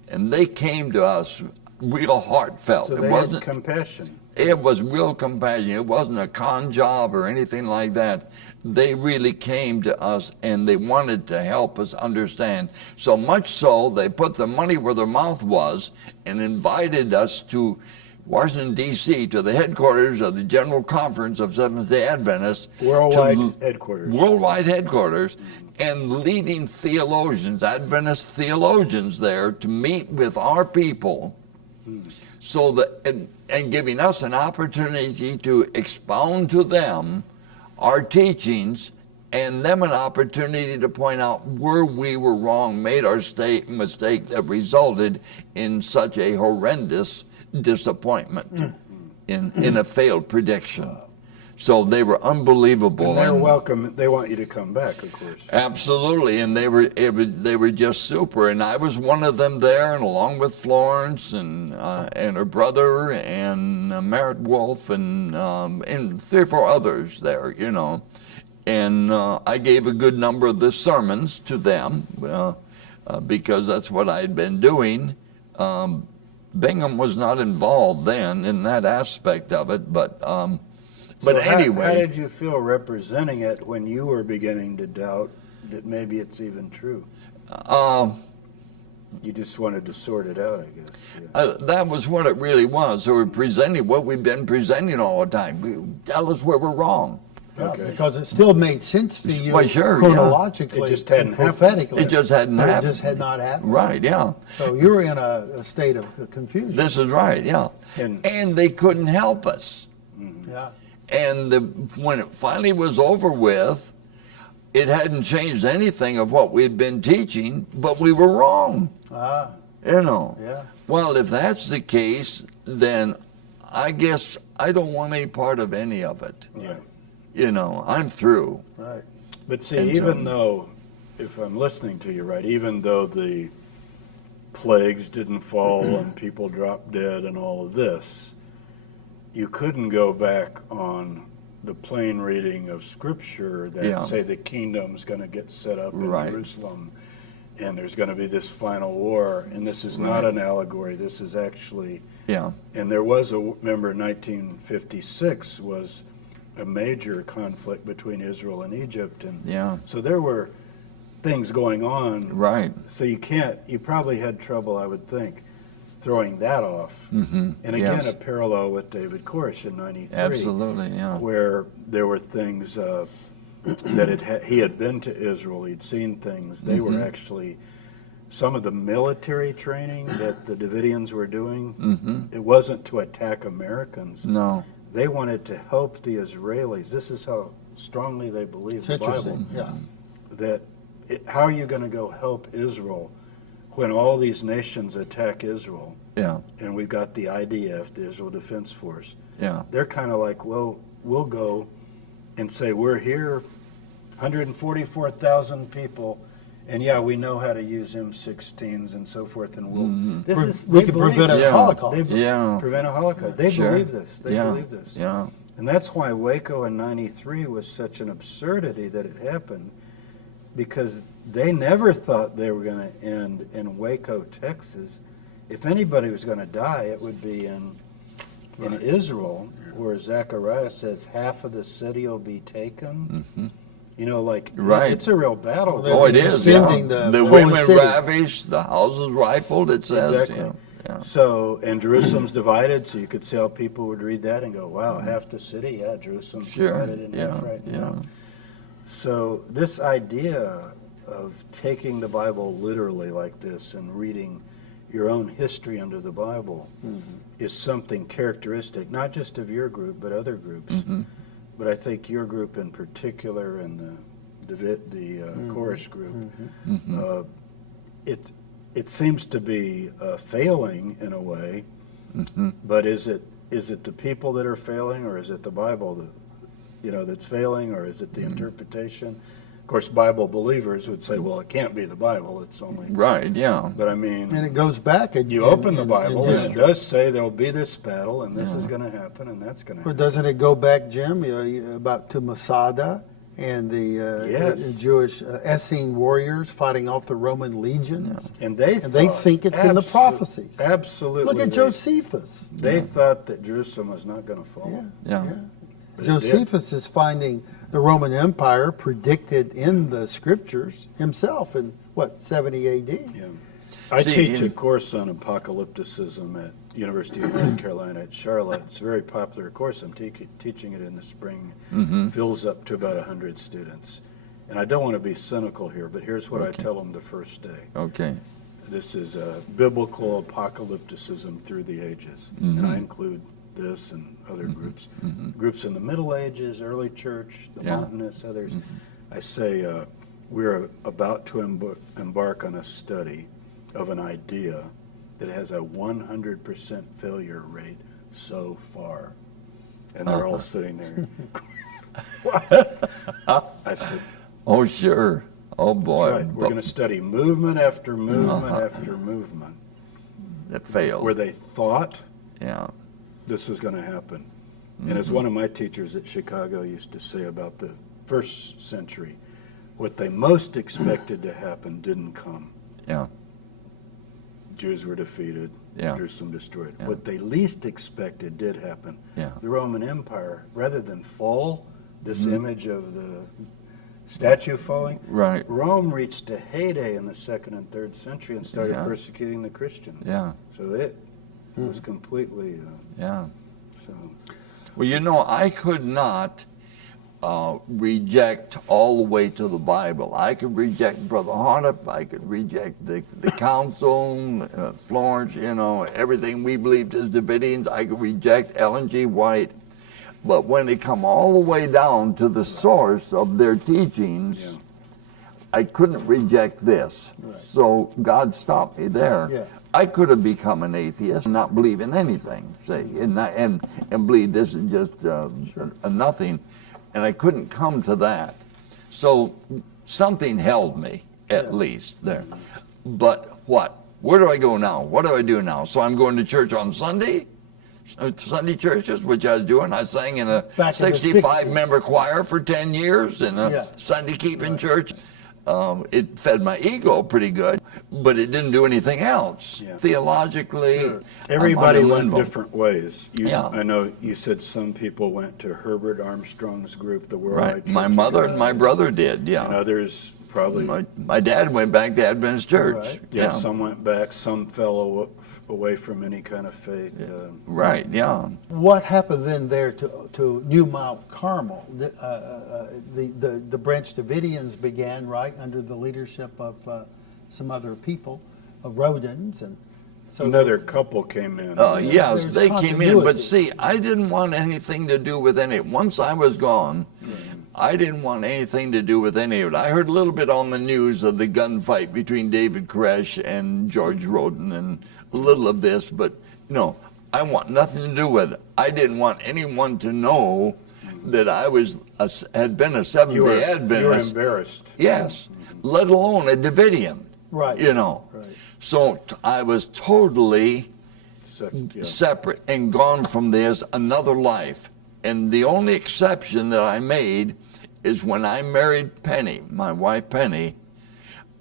and they came to us real heartfelt. So they had compassion. It was real compassion. It wasn't a con job or anything like that. They really came to us and they wanted to help us understand. So much so, they put their money where their mouth was and invited us to Washington, D.C., to the headquarters of the General Conference of Seventh-day Adventists. Worldwide headquarters. Worldwide headquarters, and leading theologians, Adventist theologians there to meet with our people. So that, and giving us an opportunity to expound to them our teachings, and them an opportunity to point out where we were wrong, made our mistake that resulted in such a horrendous disappointment in a failed prediction. So they were unbelievable. And they're welcome. They want you to come back, of course. Absolutely, and they were just super. And I was one of them there, and along with Florence and her brother and Merritt Wolf and 3 or 4 others there, And I gave a good number of the sermons to them because that's what I had been doing. Bingham was not involved then in that aspect of it, but anyway. How did you feel representing it when you were beginning to doubt that maybe it's even true? You just wanted to sort it out, I guess. Yeah. That was what it really was. So we're presenting what we've been presenting all the time. Tell us where we're wrong. Yeah, Okay. because it still made sense to you Well, sure, chronologically It just hadn't and happened. prophetically. It just hadn't but happened. It just had not happened. Right, yeah. So you were in a state of confusion. This is right, yeah. And they couldn't help us. Yeah. And when it finally was over with, it hadn't changed anything of what we'd been teaching, but we were wrong. Yeah. Well, if that's the case, then I guess I don't want any part of any of it. Yeah. I'm through. Right. But see, And even though, if I'm listening to you right, even though the plagues didn't fall and people dropped dead and all of this, you couldn't go back on the plain reading of Scripture that say the kingdom's going to get set up in Jerusalem and there's going to be this final war. And this is not an allegory. This is actually... Yeah. And there was remember, 1956 was a major conflict between Israel and Egypt. And so there were things going on. Right. So you probably had trouble, I would think, throwing that off. Mm-hmm. And again, Yes. a parallel with David Koresh in 93. Absolutely, yeah. Where there were things that he had been to Israel, he'd seen things. They Mm-hmm. were actually, some of the military training that the Davidians were doing, Mm-hmm. it wasn't to attack Americans. No. They wanted to help the Israelis. This is how strongly they believed It's the Bible. interesting. Yeah. That how are you going to go help Israel when all these nations attack Israel? Yeah. And we've got the IDF, the Israel Defense Force. Yeah. They're kind of like, well, we'll go and say, we're here, 144,000 people, and yeah, we know how to use M16s and so forth, and we'll. This is We they can believe prevent a it. Yeah. Holocaust. They Yeah. prevent a Holocaust. They Sure. believe this. They Yeah. believe this. Yeah. And that's why Waco in 93 was such an absurdity that it happened, because they never thought they were going to end in Waco, Texas. If anybody was going to die, it would be in Israel, where Zechariah says half of the city will be taken. Mm-hmm. You know, like, Right. it's a real battle. Well, Oh, it is. Yeah. defending the women holy city. ravished, the houses rifled. It says. Exactly. Yeah. Yeah. So, and Jerusalem's divided, so you could see how people would read that and go, wow, half the city, yeah, Jerusalem's Sure. divided in half Yeah. right Yeah. now. So this idea of taking the Bible literally like this and reading your own history under the Bible is something characteristic, not just of your group, but other groups. Mm-hmm. But I think your group in particular and the Koresh group, Mm-hmm. it seems to be failing in a way. Mm-hmm. But is it the people that are failing, or is it the Bible that's failing, or is it the interpretation? Of course, Bible believers would say, well, it can't be the Bible. It's only. Right. Yeah. But I mean, And it goes back. you open the Bible, and it history. does say there'll be this battle, and this is going to happen, and that's going to But happen. doesn't it go back, Jim, about to Masada and the Yes. Jewish Essene warriors fighting off the Roman legions? And they think it's in the prophecies. Absolutely. Look at Josephus. They thought that Jerusalem was not going to fall. Yeah. Yeah. But it did. Josephus is finding the Roman Empire predicted in the scriptures himself in, 70 A.D.? Yeah. I See, teach a in- course on apocalypticism at University of North Carolina at Charlotte. It's a very popular course. I'm teaching it in the spring. Fills up to about 100 students. And I don't want to be cynical here, but here's what I tell them the first day. Okay. This is biblical apocalypticism through the ages. And I include this and other groups. Groups in the Middle Ages, early church, the Yeah. Montanists, others. I say we're about to embark on a study of an idea that has a 100% failure rate so far. And they're all sitting there. What? I said, Oh, sure. Oh, boy. right, we're going to study movement after movement after movement It failed. where they thought Yeah. this was going to happen. And as one of my teachers at Chicago used to say about the first century, what they most expected to happen didn't come. Yeah. Jews were defeated, Yeah. Jerusalem destroyed. Yeah. What they least expected did happen. Yeah. The Roman Empire, rather than fall, this image of the statue falling, Right. Rome reached a heyday in the 2nd and 3rd century and started Yeah. persecuting the Christians. Yeah. So it was completely, Yeah. so. Well, I could not reject all the way to the Bible. I could reject Brother Harniff. I could reject the council, Florence, everything we believed as Davidians. I could reject Ellen G. White. But when it come all the way down to the source of their teachings, Yeah. I couldn't reject this. So God stopped me there. Yeah. I could have become an atheist and not believe in anything, say, and believe this is just a nothing, and I couldn't come to that. So something held me, at least, there. But what? Where do I go now? What do I do now? So I'm going to church on Sunday? Sunday churches, which I was doing. I sang in a Back in the 65-member choir for 10 years in a Yeah. Sunday keeping church. It fed my ego pretty good, but it didn't do anything else. Yeah. Theologically, Sure. Everybody I'm went limbo. different ways. Yeah. I know you said some people went to Herbert Armstrong's group, the Worldwide Right. Church My of mother God, and my brother did, and yeah. others Probably. My dad went back to Adventist Church. Right. Yeah, some went back, some fell away from any kind of faith. Right, yeah. What happened then there to New Mount Carmel? The Branch Davidians began, right, under the leadership of some other people, Rodins, and so Another couple came in. Yes, There's they came in, but continuity. see, I didn't want anything to do with any. Once I was gone, I didn't want anything to do with any of it. I heard a little bit on the news of the gunfight between David Koresh and George Roden, and a little of this, but no, I want nothing to do with it. I didn't want anyone to know that I had been a Seventh-day Adventist. You were embarrassed. Yes, let alone a Davidian. right, You know. right. So I was totally Yeah. separate and gone from this, another life. And the only exception that I made is when I married Penny, my wife Penny,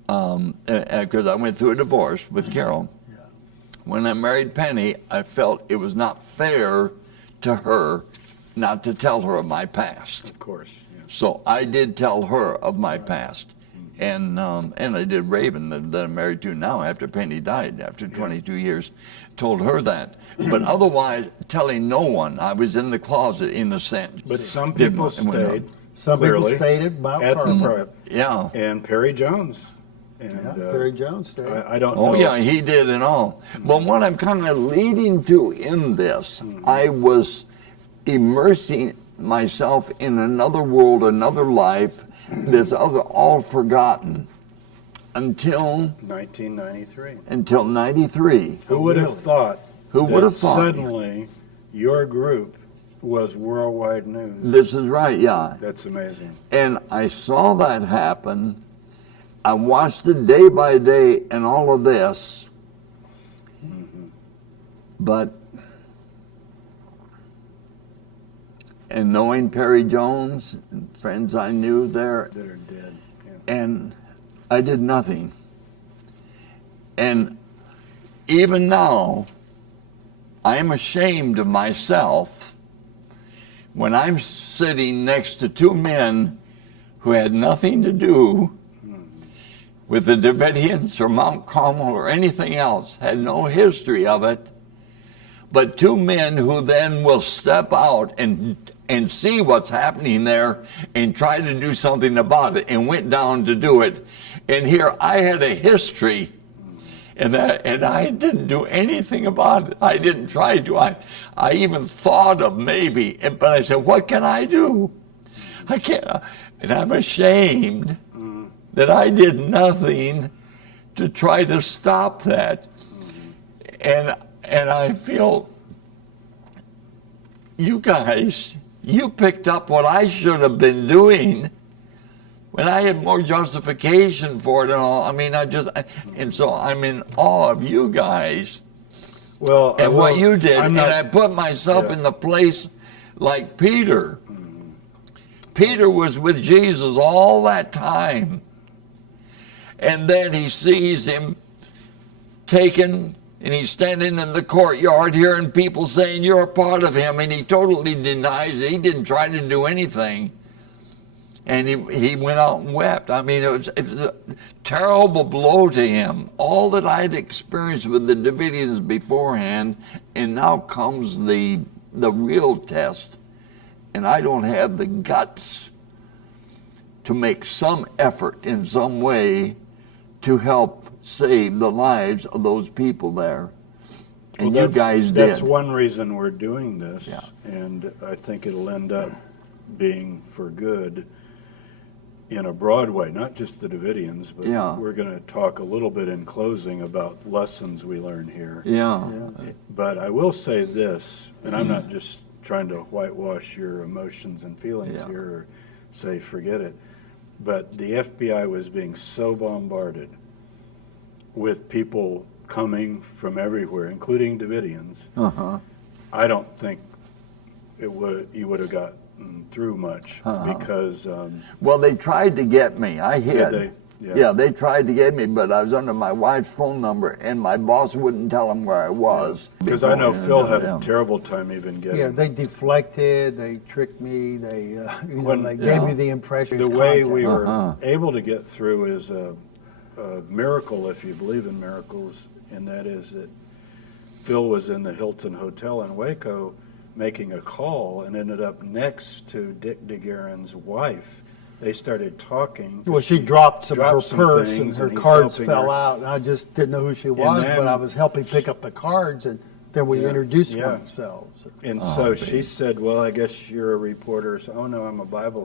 because I went through a divorce with Carol. Yeah. When I married Penny, I felt it was not fair to her not to tell her of my past. Of course. Yeah. So I did tell her of my past. And I did Raven, that I'm married to now after Penny died, after 22 years, told her that. But otherwise, telling no one. I was in the closet in a sense. But some Didn't people want- and went stayed. on. Some people clearly, stayed at Mount at the Carmel. prep. Yeah. And Perry Jones. And Yeah, Barry Jones stayed. I don't know. Oh, yeah, he did and all. But what I'm kind of leading to in this, I was immersing myself in another world, another life, that's all forgotten until 1993. 93. Who would have Really? thought Who that would have thought? suddenly your group was worldwide news? This is right, yeah. That's amazing. And I saw that happen. I watched it day by day and all of this. But, and knowing Perry Jones, and friends I knew there, That are dead. Yeah. and I did nothing. And even now, I am ashamed of myself when I'm sitting next to two men who had nothing to do with the Davidians or Mount Carmel or anything else, had no history of it, but two men who then will step out and see what's happening there and try to do something about it, and went down to do it. And here I had a history, and I didn't do anything about it. I didn't try to. I even thought of maybe, but I said, what can I do? I can't, and I'm ashamed that I did nothing to try to stop that. And I feel, you guys, you picked up what I should have been doing when I had more justification for it and all. I mean, and so I'm in awe of you guys Well, and what you did. I'm And not- I put myself Yeah. in the place like Peter. Peter was with Jesus all that time. And then he sees him taken, and he's standing in the courtyard hearing people saying, you're a part of him, and he totally denies it. He didn't try to do anything. And he went out and wept. I mean, it was a terrible blow to him. All that I'd experienced with the Davidians beforehand, and now comes the real test. And I don't have the guts to make some effort in some way to help save the lives of those people there. And Well, you guys did. That's one reason we're doing this, and I think it'll end up being for good in a broad way, not just the Davidians, but Yeah. we're going to talk a little bit in closing about lessons we learn here. Yeah. But I will say this, and I'm not just trying to whitewash your emotions and feelings Yeah. here or say forget it, but the FBI was being so bombarded with people coming from everywhere, including Davidians. Uh-huh. I don't think you would have gotten through much because Well, they tried to get me. I hid. they? Yeah, they tried to get me, but I was under my wife's phone number, and my boss wouldn't tell them where I was. Because I know Phil had a terrible time even getting. Yeah, they deflected, they tricked me, they they Yeah. gave me the impression. The way we were able to get through is a miracle, if you believe in miracles, and that is that Phil was in the Hilton Hotel in Waco making a call and ended up next to Dick DeGuerin's wife. They started talking. Well, she dropped her purse and things, her and he's cards helping fell her. out. And I just didn't know who she was, then- but I was helping pick up the cards, and then we introduced Yeah. ourselves. And so she said, "Well, I guess you're a reporter." So, "Oh no, I'm a Bible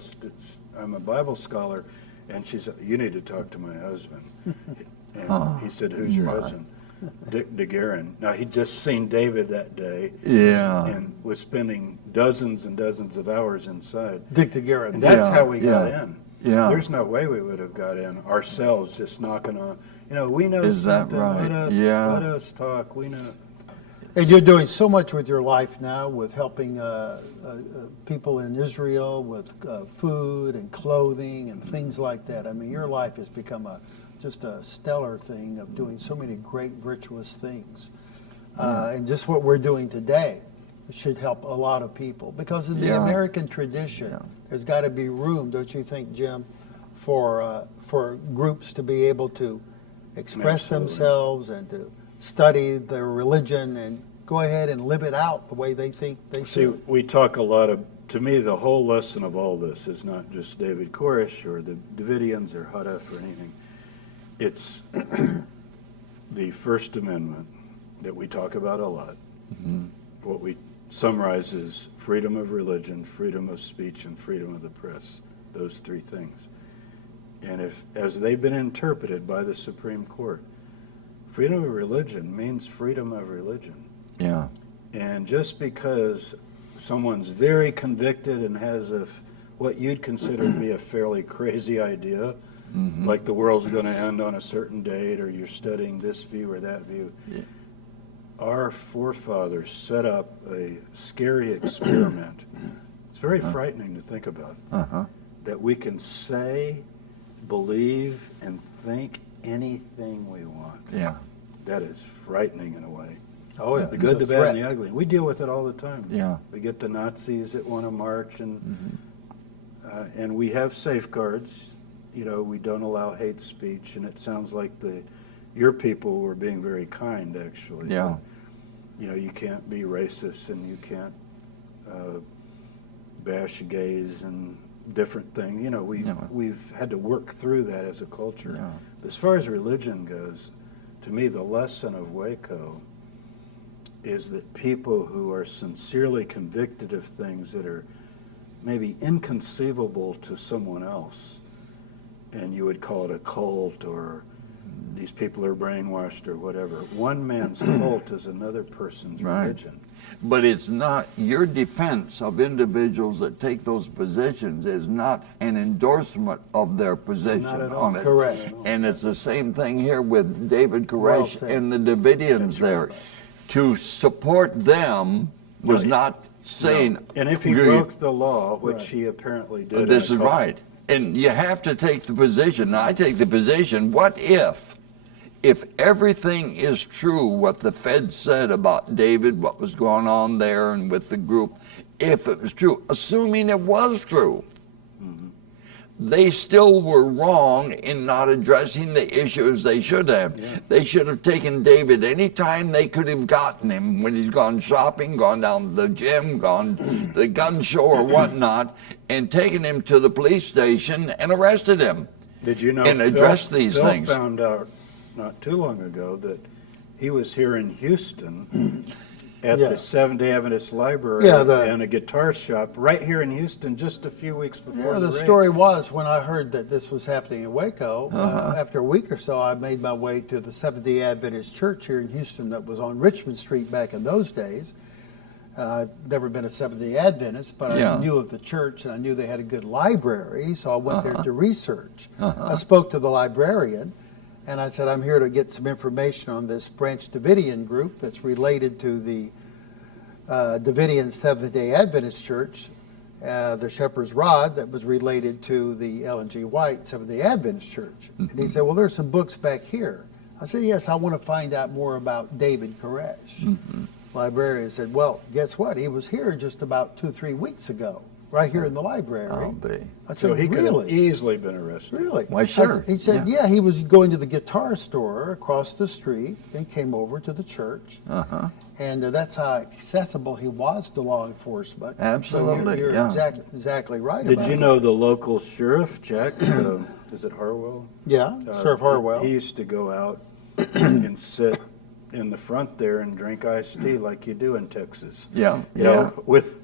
scholar." And she said, "You need to talk to my husband." And he said, "Who's your husband?" Dick DeGuerin. Now he'd just seen David that day Yeah. and was spending dozens and dozens of hours inside. Dick DeGuerin. And that's Yeah, how we got yeah. in. Yeah. There's no way we would have got in ourselves, just knocking on. We know Is that something. right? Let us talk. We know. And you're doing so much with your life now, with helping people in Israel with food and clothing and things like that. I mean, your life has become just a stellar thing of doing so many great virtuous things. And just what we're doing today should help a lot of people. Because in the American tradition, there's got to be room, don't you think, Jim, for groups to be able to express Absolutely. themselves and to study their religion and go ahead and live it out the way they think they See, should. we talk a lot of, to me, the whole lesson of all this is not just David Koresh or the Davidians or Hadaf or anything. It's the First Amendment that we talk about a lot. What we summarize is freedom of religion, freedom of speech, and freedom of the press. Those three things. And as they've been interpreted by the Supreme Court, freedom of religion means freedom of religion. Yeah. And just because someone's very convicted and has what you'd consider to be a fairly crazy idea, like the world's going to end on a certain date, or you're studying this view or that view, our forefathers set up a scary experiment. It's very frightening to think about, that we can say, believe, and think anything we want. Yeah. That is frightening in a way. Oh, yeah. The good, the bad, and the ugly. We deal with it all the time. Yeah. We get the Nazis that want to march, and we have safeguards. We don't allow hate speech, and it sounds like your people were being very kind, actually. Yeah. You can't be racist, and you can't bash gays and different things. We've had to work through that as a culture. Yeah. As far as religion goes, to me, the lesson of Waco is that people who are sincerely convicted of things that are maybe inconceivable to someone else, and you would call it a cult, or these people are brainwashed or whatever. One man's cult is another person's religion. But it's not, your defense of individuals that take those positions is not an endorsement of their position Not at all. on it. Correct. And it's the same thing here with David Koresh said. and the Davidians there. To support them was not saying. And if he you- broke the law, which he apparently did. This in is a couple- right. And you have to take the position. And I take the position, what if everything is true, what the Fed said about David, what was going on there and with the group, if it was true, assuming it was true, they still were wrong in not addressing the issues they should have. Yeah. They should have taken David any time they could have gotten him, when he's gone shopping, gone down to the gym, gone to the gun show or whatnot, and taken him to the police station and arrested him. Did you know and address these Phil things. found out not too long ago that he was here in Houston at Yeah. the Seventh-day Adventist Library and a guitar shop right here in Houston just a few weeks before Yeah, the the raid. story was, when I heard that this was happening in Waco, after a week or so, I made my way to the Seventh-day Adventist Church here in Houston that was on Richmond Street back in those days. I'd never been a Seventh-day Adventist, but I knew of the church, and I knew they had a good library, so I went there to research. I spoke to the librarian, and I said, I'm here to get some information on this Branch Davidian group that's related to the Davidian Seventh-day Adventist Church. the shepherd's rod that was related to the Ellen G. White Seventh-day Adventist Church. And he said, well, there's some books back here. I said, yes, I want to find out more about David Koresh. Librarian said, well, guess what? He was here just about 2-3 weeks ago, right here in the library. I'll be. I said, So he could have really? easily been arrested. Really? Why, sure. He said, yeah, he was going to the guitar store across the street. Then came over to the church. Uh-huh. And that's how accessible he was to law enforcement. Absolutely, So you're yeah. exactly right Did about you it. know the local sheriff, Jack, is it Harwell? Yeah, Sheriff Harwell. He used to go out and sit in the front there and drink iced tea like you do in Texas. Yeah, You know, with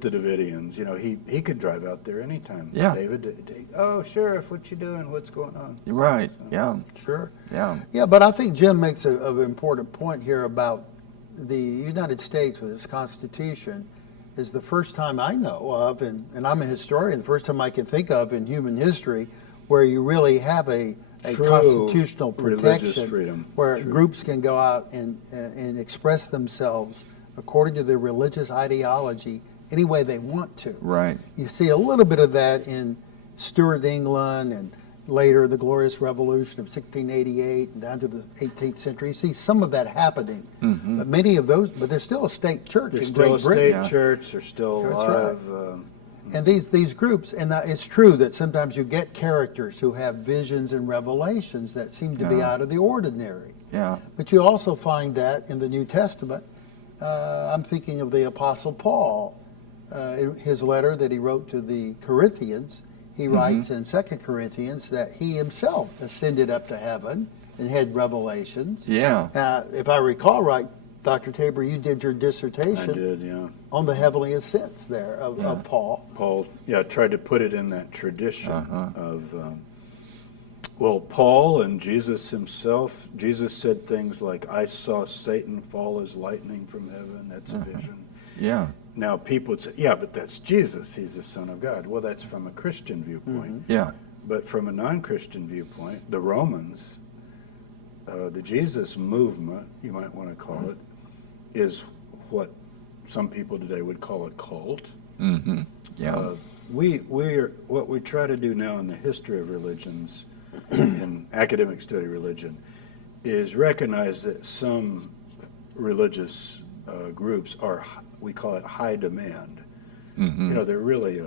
the Davidians. You know, he could drive out there anytime. Yeah. David, oh, Sheriff, what you doing? What's going on? Right, yeah, Sure. yeah. Yeah, but I think Jim makes an important point here about the United States with its Constitution is the first time I know of, and I'm a historian, the first time I can think of in human history where you really have a True constitutional religious protection freedom. where True. groups can go out and express themselves according to their religious ideology any way they want to. Right. You see a little bit of that in Stuart, England, and later the Glorious Revolution of 1688 and down to the 18th century. You see some of that happening. But many of those, but there's still a state church There's in still a Great state Britain. church. There's still That's alive. And these groups, and it's true that sometimes you get characters who have visions and revelations that seem to be Yeah. out of the ordinary. Yeah. But you also find that in the New Testament. I'm thinking of the Apostle Paul, his letter that he wrote to the Corinthians. He writes in 2 Corinthians that he himself ascended up to heaven and had revelations. Yeah. If I recall right, Dr. Tabor, you did your I dissertation did, yeah. on the heavenly ascents there of Paul. Paul, tried to put it in that tradition of, well, Paul and Jesus himself, Jesus said things like, I saw Satan fall as lightning from heaven. That's a vision. Yeah. Now, people would say, yeah, but that's Jesus. He's the Son of God. Well, that's from a Christian viewpoint. Yeah. But from a non-Christian viewpoint, the Romans, the Jesus movement, you might want to call it, is what some people today would call a cult. Yeah. What we try to do now in the history of religions, in academic study religion, is recognize that some religious groups are, we call it high demand. You know, they're really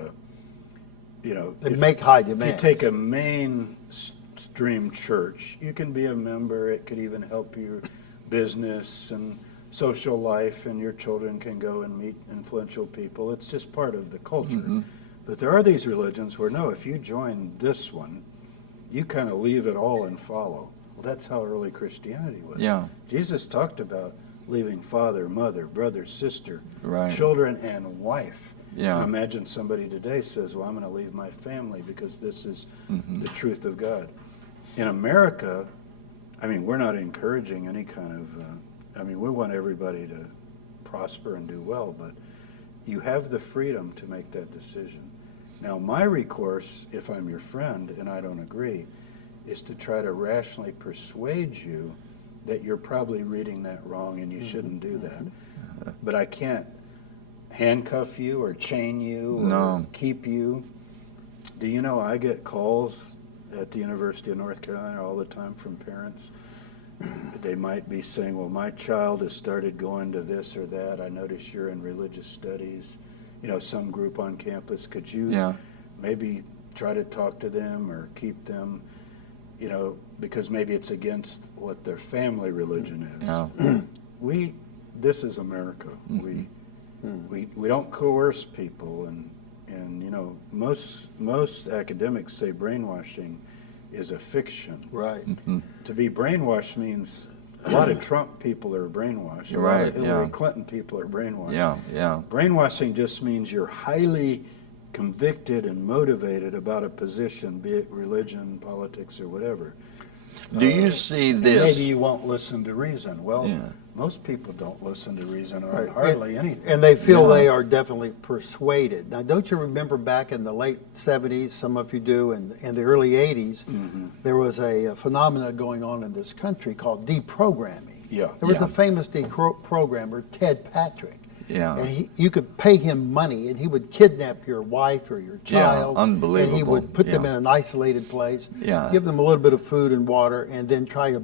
They make high if demands. you take a mainstream church, you can be a member. It could even help your business and social life, and your children can go and meet influential people. It's just part of the culture. But there are these religions where, no, if you join this one, you kind of leave it all and follow. Well, that's how early Christianity was. Yeah. Jesus talked about leaving father, mother, brother, sister, Right. children, and wife. Yeah. Imagine somebody today says, well, I'm going to leave my family because this is the truth of God. In America, I mean, we're not encouraging any kind of, we want everybody to prosper and do well, but you have the freedom to make that decision. Now, my recourse, if I'm your friend and I don't agree, is to try to rationally persuade you that you're probably reading that wrong and you shouldn't do that. But I can't handcuff you or chain you or No. keep you. Do you know I get calls at the University of North Carolina all the time from parents? They might be saying, well, my child has started going to this or that. I notice you're in religious studies, some group on campus. Could you maybe try to talk to them or keep them, because maybe it's against what their family religion is. Yeah. This is America. We don't coerce people, and most academics say brainwashing is a fiction. Right. To be brainwashed means a lot of Trump people are brainwashed. A lot Right, of Hillary yeah. Clinton people are brainwashed. Yeah. Brainwashing just means you're highly convicted and motivated about a position, be it religion, politics, or whatever. Do you see And this? maybe you won't listen to reason. Well, Yeah. most people don't listen to reason on Right. hardly anything. And they feel they are definitely persuaded. Now, don't you remember back in the late 70s, some of you do, and in the early 80s, there was a phenomenon going on in this country called deprogramming. Yeah. There was Yeah. a famous deprogrammer, Ted Patrick. Yeah. And you could pay him money, and he would kidnap your wife or your child. Unbelievable. And he would put them in an isolated place, Yeah. give them a little bit of food and water, and then try to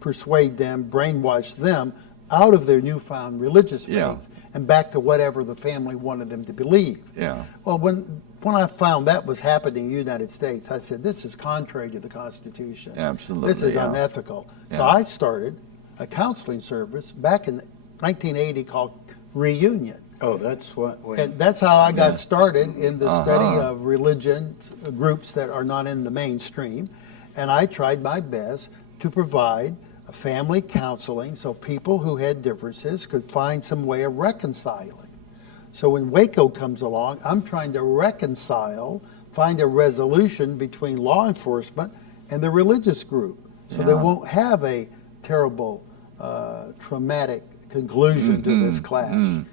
persuade them, brainwash them out of their newfound religious faith Yeah. and back to whatever the family wanted them to believe. Yeah. Well, when I found that was happening in the United States, I said, this is contrary to the Constitution. Absolutely, This is yeah. unethical. So Yeah. I started a counseling service back in 1980 called Reunion. Oh, that's what. And that's how I got Yeah. started in the study Uh-huh. of religion groups that are not in the mainstream. And I tried my best to provide a family counseling so people who had differences could find some way of reconciling. So when Waco comes along, I'm trying to reconcile, find a resolution between law enforcement and the religious group, so they Yeah. won't have a terrible, traumatic conclusion to this clash.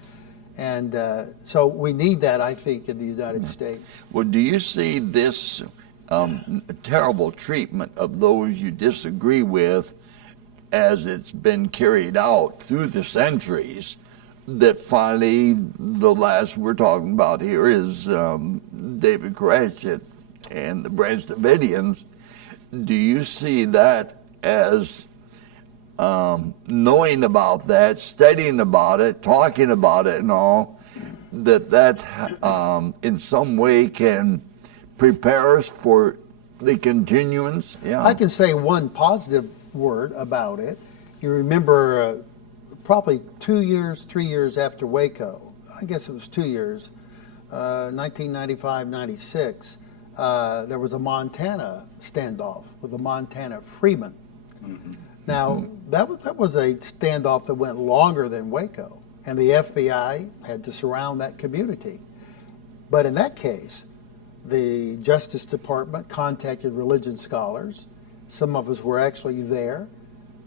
And so we need that, I think, in the United States. Well, do you see this terrible treatment of those you disagree with as it's been carried out through the centuries, that finally the last we're talking about here is David Koresh and the Branch Davidians? Do you see that as knowing about that, studying about it, talking about it and all, that in some way can prepare us for the continuance? Yeah. I can say one positive word about it. You remember probably 2 years, 3 years after Waco, I guess it was 2 years, 1995, 96, there was a Montana standoff with the Montana freemen. Now, that was a standoff that went longer than Waco, and the FBI had to surround that community. But in that case, the Justice Department contacted religion scholars. Some of us were actually there,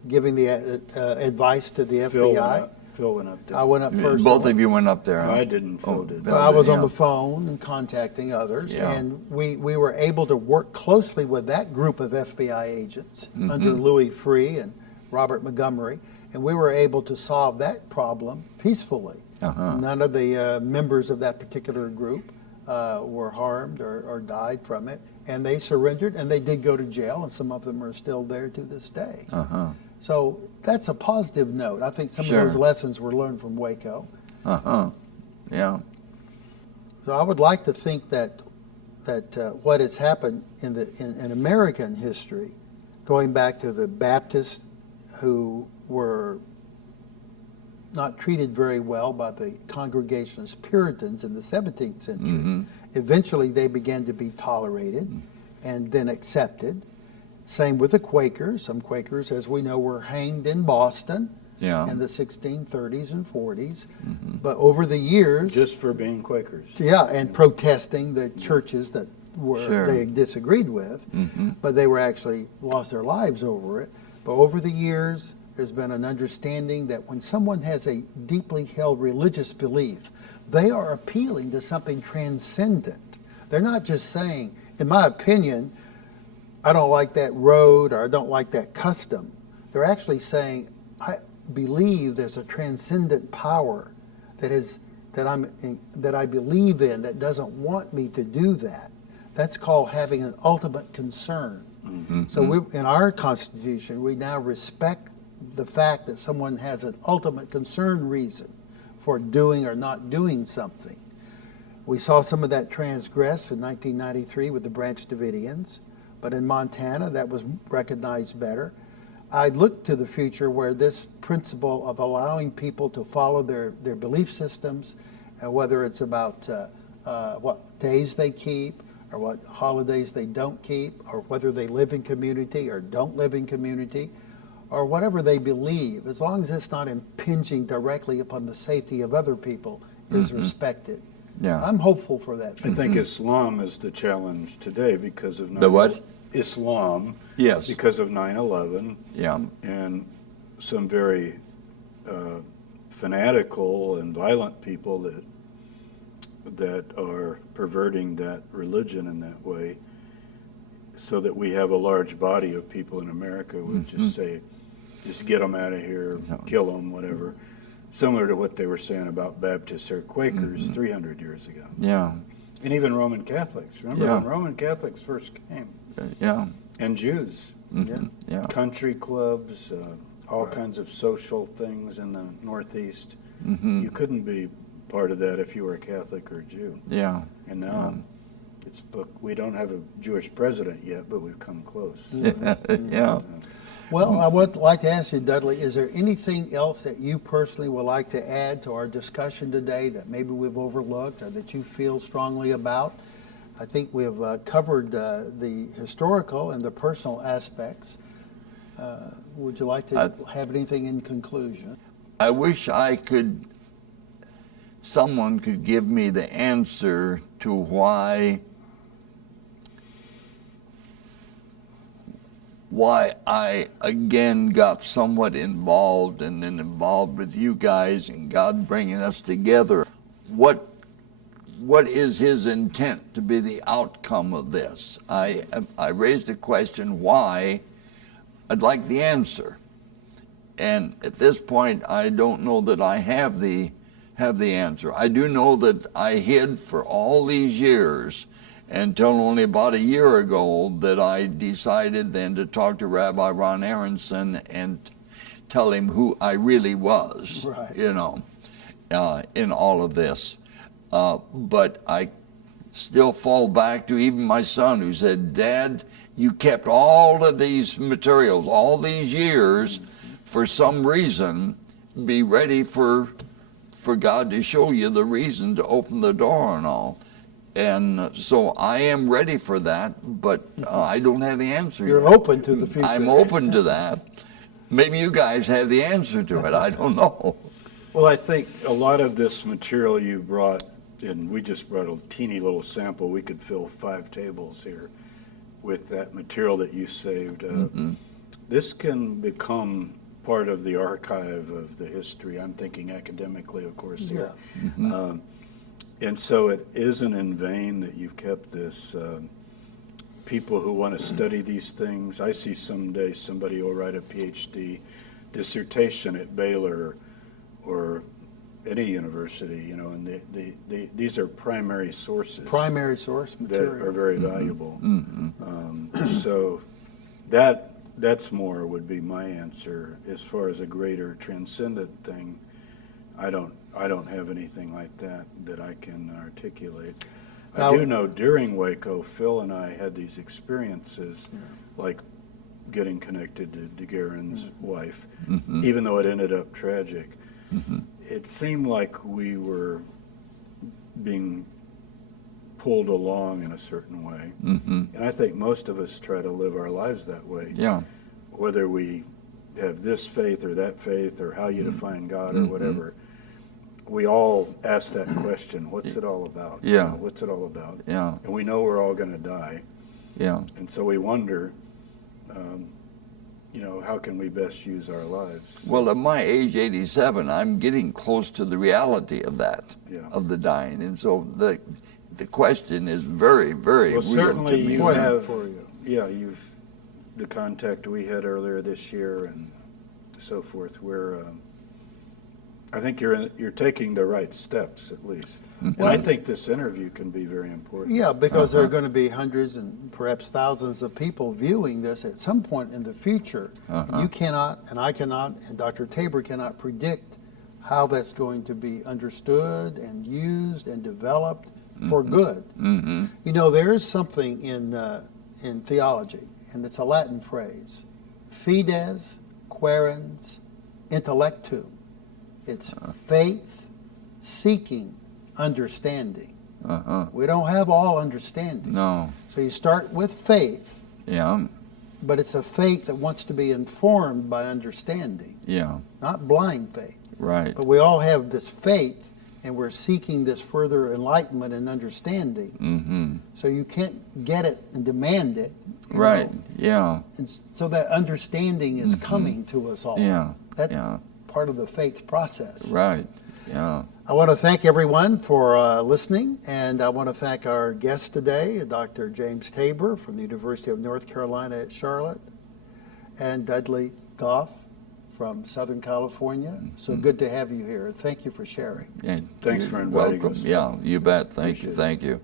giving the advice to the FBI. Phil went up there. I went up personally. Both of you went up there. Huh? I didn't. Phil did. Bill I was did, on yeah. the phone and contacting others, Yeah. and we were able to work closely with that group of FBI agents under Louis Free and Robert Montgomery, and we were able to solve that problem peacefully. None of the members of that particular group were harmed or died from it, and they surrendered, and they did go to jail, and some of them are still there to this day. So that's a positive note. I think some Sure. of those lessons were learned from Waco. Yeah. So I would like to think that what has happened in American history, going back to the Baptists who were not treated very well by the Congregationalist Puritans in the 17th century. Eventually they began to be tolerated and then accepted. Same with the Quakers. Some Quakers, as we know, were hanged in Boston Yeah. in the 1630s and 40s. But over the years, Just for being Quakers. yeah, and protesting the churches that Sure. they disagreed with, but they were actually lost their lives over it. But over the years, there's been an understanding that when someone has a deeply held religious belief, they are appealing to something transcendent. They're not just saying, in my opinion, I don't like that road or I don't like that custom. They're actually saying, I believe there's a transcendent power that I believe in that doesn't want me to do that. That's called having an ultimate concern. So in our Constitution, we now respect the fact that someone has an ultimate concern reason for doing or not doing something. We saw some of that transgress in 1993 with the Branch Davidians, but in Montana that was recognized better. I look to the future where this principle of allowing people to follow their belief systems, whether it's about what days they keep, or what holidays they don't keep, or whether they live in community or don't live in community, or whatever they believe, as long as it's not impinging directly upon the safety of other people, is respected. Yeah. I'm hopeful for that. I think Islam is the challenge today because of The what? Islam. Yes. Because of 9/11 Yeah. and some very fanatical and violent people that are perverting that religion in that way, so that we have a large body of people in America who would just say, just get them out of here, kill them, whatever. similar to what they were saying about Baptists or Quakers 300 years ago. Yeah. And even Roman Catholics. Remember Yeah. when Roman Catholics first came? Yeah. And Jews. Yeah. Country clubs, all kinds of social things in the Northeast. You couldn't be part of that if you were a Catholic or a Jew. Yeah. And now we don't have a Jewish president yet, but we've come close. Yeah. Well, I would like to ask you, Dudley, is there anything else that you personally would like to add to our discussion today that maybe we've overlooked or that you feel strongly about? I think we have covered the historical and the personal aspects. Would you like to have anything in conclusion? I wish someone could give me the answer to why I again got somewhat involved and then involved with you guys and God bringing us together. What is his intent to be the outcome of this? I raised the question why. I'd like the answer. And at this point, I don't know that I have the answer. I do know that I hid for all these years until only about a year ago that I decided then to talk to Rabbi Ron Aronson and tell him who I really was, Right. in all of this. But I still fall back to even my son who said, Dad, you kept all of these materials all these years for some reason. Be ready for God to show you the reason to open the door and all. And so I am ready for that, but I don't have the answer You're yet. open to the future. I'm open to that. Maybe you guys have the answer to it. I don't know. Well, I think a lot of this material you brought, and we just brought a teeny little sample. We could fill 5 tables here with that material that you saved. This can become part of the archive of the history. I'm thinking academically, of course, here. And so it isn't in vain that you've kept this. People who want to study these things, I see someday somebody will write a PhD dissertation at Baylor or any university, and these are primary sources. Primary source material. That are very valuable. So that's more would be my answer. As far as a greater transcendent thing, I don't have anything like that I can articulate. Now, I do know during Waco, Phil and I had these experiences, like getting connected to DeGuerin's wife, even though it ended up tragic. It seemed like we were being pulled along in a certain way. And I think most of us try to live our lives that way. Yeah. Whether we have this faith or that faith or how you define God or whatever, we all ask that question, what's it all about? Yeah. You know, what's it all about? Yeah. And we know we're all going to die. Yeah. And so we wonder, how can we best use our lives? Well, at my age, 87, I'm getting close to the reality of that, of the dying. And so the question is very, very real certainly to me. you Point have, for you. you've the contact we had earlier this year and so forth, where I think you're taking the right steps at least. And I think this interview can be very important. Yeah, because there are going to be hundreds and perhaps thousands of people viewing this at some point in the future. And you cannot, and I cannot, and Dr. Tabor cannot predict how that's going to be understood and used and developed for good. There is something in theology, and it's a Latin phrase, fides quaerens intellectum. It's faith seeking understanding. We don't have all understanding. No. So you start with faith, Yeah. but it's a faith that wants to be informed by understanding, Yeah. not blind faith. Right. But we all have this faith, and we're seeking this further enlightenment and understanding. So you can't get it and demand it. you Right. know. Yeah. And so that understanding is coming to us all. Yeah. That's Yeah. part of the faith process. Right. Yeah. I want to thank everyone for listening, and I want to thank our guest today, Dr. James Tabor from the University of North Carolina at Charlotte, and Dudley Goff from Southern California. So good to have you here. Thank you for sharing. And Thanks you're for inviting welcome. us. Yeah, you bet. Thank you. Appreciate it. Thank you.